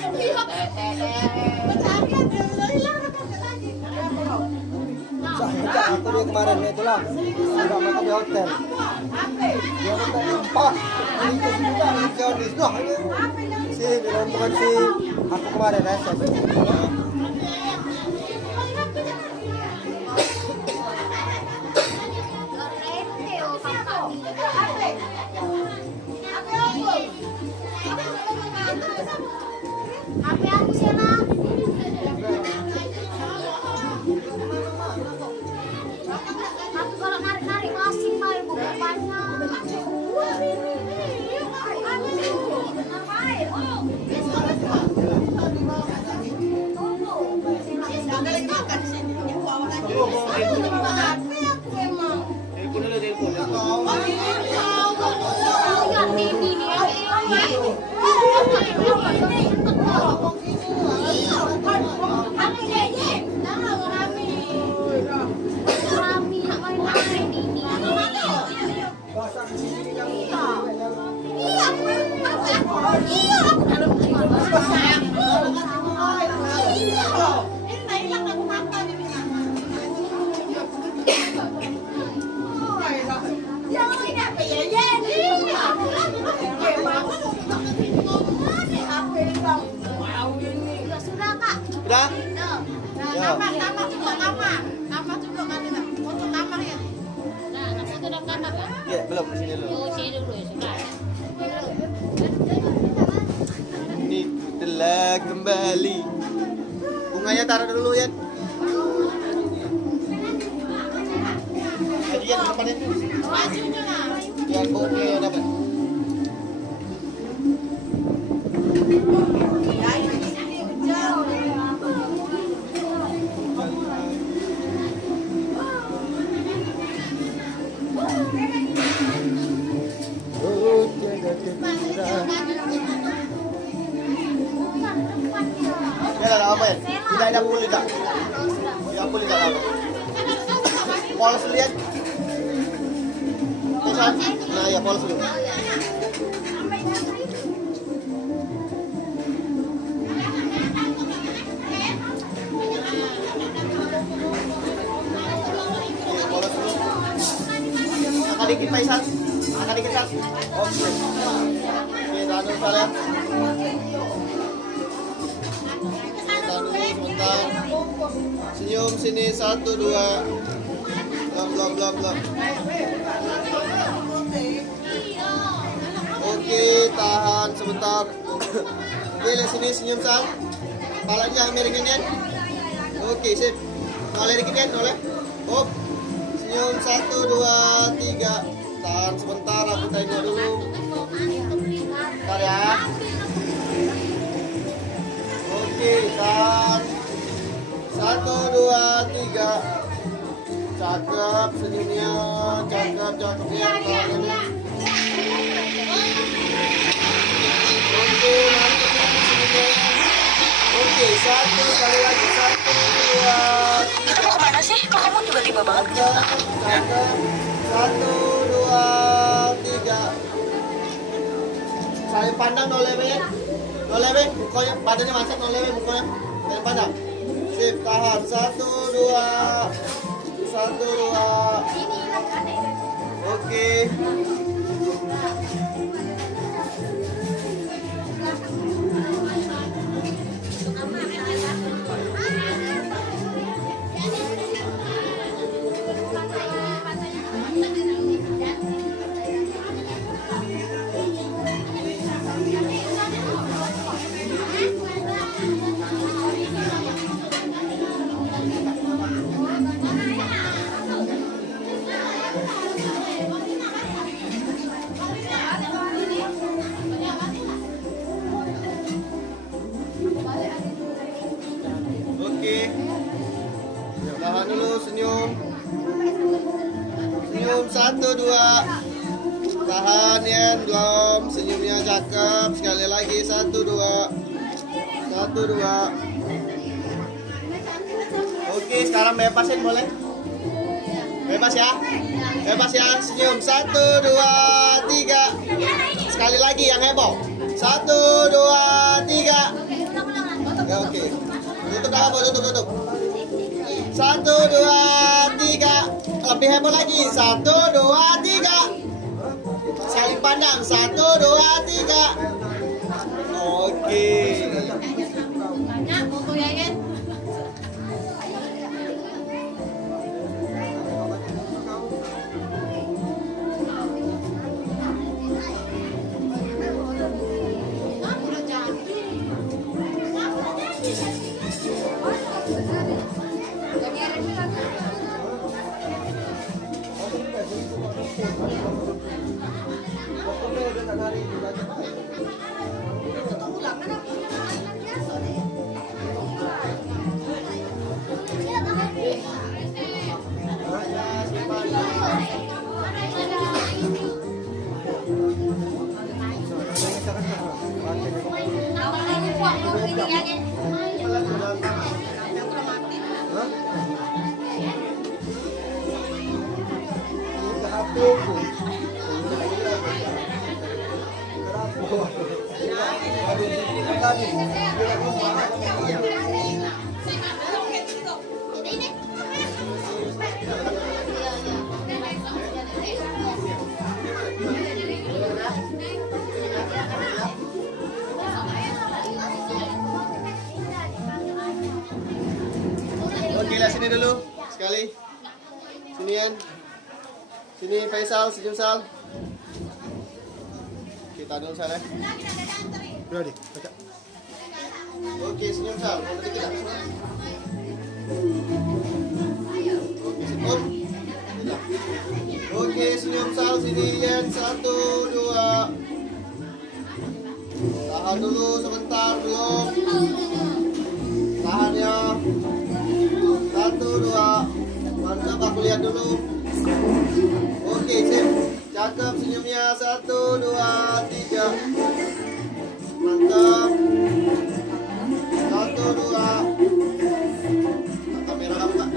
Aku dia kemarin itu lah, sudah makan di hotel. Dia makan di pas, ini ke sini dah, ini ke Odis dah. Si bilang bukan si, aku kemarin reses. HP aku Sela. Aku kalau narik-narik masih main buku banyak. Sudah? Ya. Tambah juga kan itu. Foto kamar ya. Nah, foto dalam kamar kan? Ya, belum sini dulu. Oh, sini dulu ya, sudah. Ini telah kembali. Bunganya taruh dulu ya. Ajian depannya. Bajunya lah. Biar baunya dapat. Ya lah apa ya? Tidak ada pulih tak? Tidak pulih tak apa? Polos lihat. Pesan. Nah ya polos dulu. Polos dulu. Angkat dikit Paisan. Angkat dikit San. Oke. Oke, tahan dulu kalian. Sebentar. Senyum sini 1 2. Belum. Oke, tahan sebentar. Oke, lihat sini senyum San. Kepalanya jangan miringin ya. Oke, sip. Noleh dikit ya, noleh. Hop. Senyum 1 2 3. Tahan sebentar, aku tanya dulu. Bentar ya. Oke, tahan. 1 2 3. Cakep senyumnya, cakep ya. Tahan dulu. Oke, mantap senyumnya. Oke, 1 kali lagi 1 2 3. Kamu kemana sih? Kok kamu tiba-tiba banget ke Cakep. 1 2 3. Saling pandang noleh ya. Noleh mukanya, badannya masak noleh mukanya. Saling pandang. Sip, tahan. 1 2. 1 2. Oke. Oke. Tahan dulu senyum. Senyum 1 2. Tahan ya, belum. Senyumnya cakep. Sekali lagi 1 2. 1 2. Oke, sekarang bebasin boleh? Bebas ya? Bebas ya. Senyum 1 2 3. Sekali lagi yang heboh. 1 2 3. Ya, oke. Tutup apa? Tutup. 1 2 3. Lebih heboh lagi. 1 2 3. Saling pandang. 1 2 3. Oke. Banyak foto ya kan? Oke, lihat sini dulu sekali. Sini Yan. Sini Faisal, senyum Sal. Kita dulu Sal ya. Udah deh, baca. Oke, senyum Sal. Mau berarti tidak? Oke, senyum. Oke, senyum Sal. Sini Yan. 1, 2. Tahan dulu sebentar, belum. Tahan ya. 1, 2. Mantap, aku lihat dulu. Oke, sip. Cakep senyumnya. 1, 2, 3. Mantap. 1, 2. Kamera kamu Kak.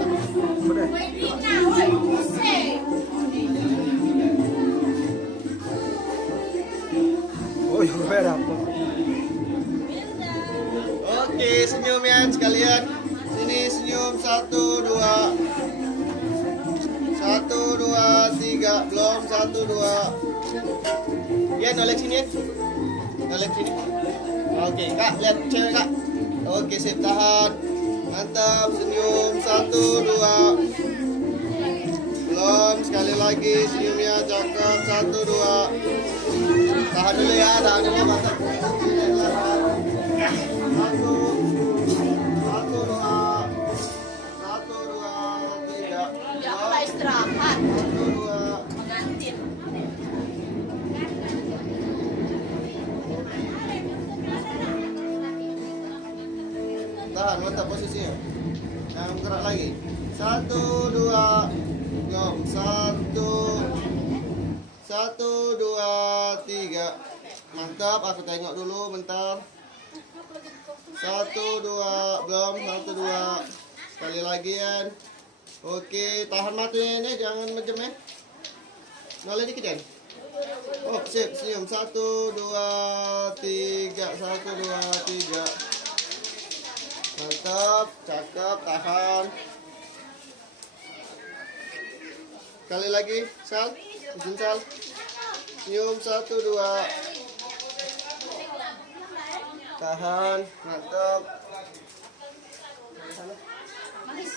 Oh, yang beda. Oke, senyum ya sekalian. Sini senyum. 1, 2. 1, 2, 3. Belum. 1, 2. Ya, nolek sini. Nolek sini. Oke, Kak, lihat cewek Kak. Oke, sip, tahan. Mantap, senyum. 1, 2. Belum, sekali lagi senyumnya cakep. 1, 2. Tahan dulu ya, tahan dulu. Mantap. 1, 2. 1, 2, 3. Jangan istirahat. 1, 2. Mengganti. Tahan, mantap posisinya. Jangan gerak lagi. 1, 2. Belum. 1, 2, 3. Mantap, aku tengok dulu bentar. 1, 2. Belum. 1, 2. Sekali lagi Yan. Oke, tahan matanya ini, jangan menjem ya. Noleh dikit Yan. Oh, sip, senyum. 1, 2, 3. 1, 2, 3. Mantap, cakep, tahan. Sekali lagi, Sal. Izin Sal. Senyum. 1, 2. Tahan, mantap.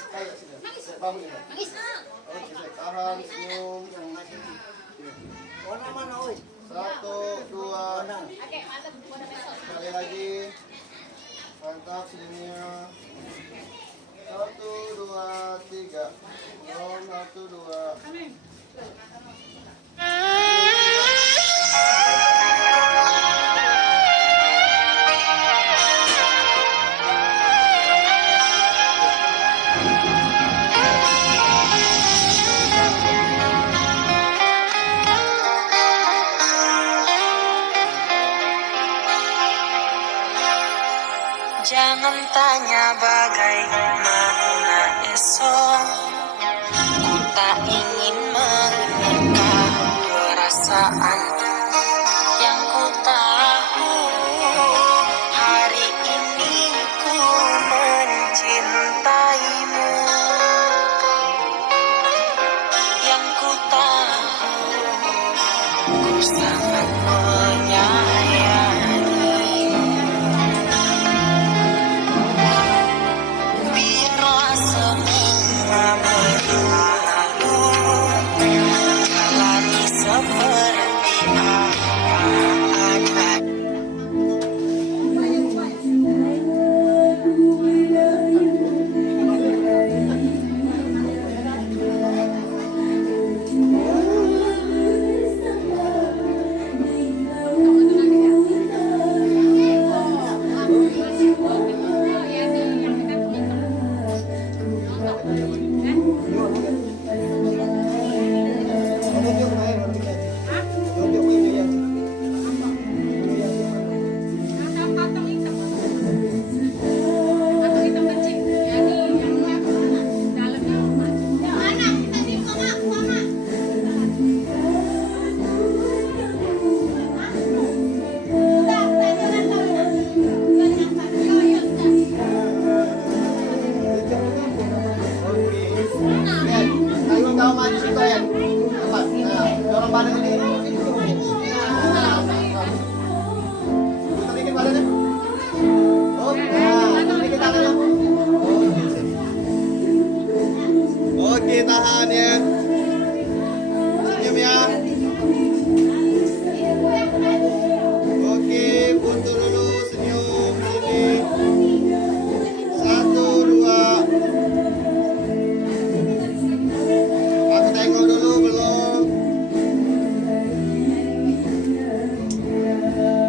Ayo, sini. Bangun ya. Oke, saya tahan, senyum. 1, 2. Sekali lagi. Mantap, senyumnya. 1, 2, 3. Belum. 1, 2. Jangan tanya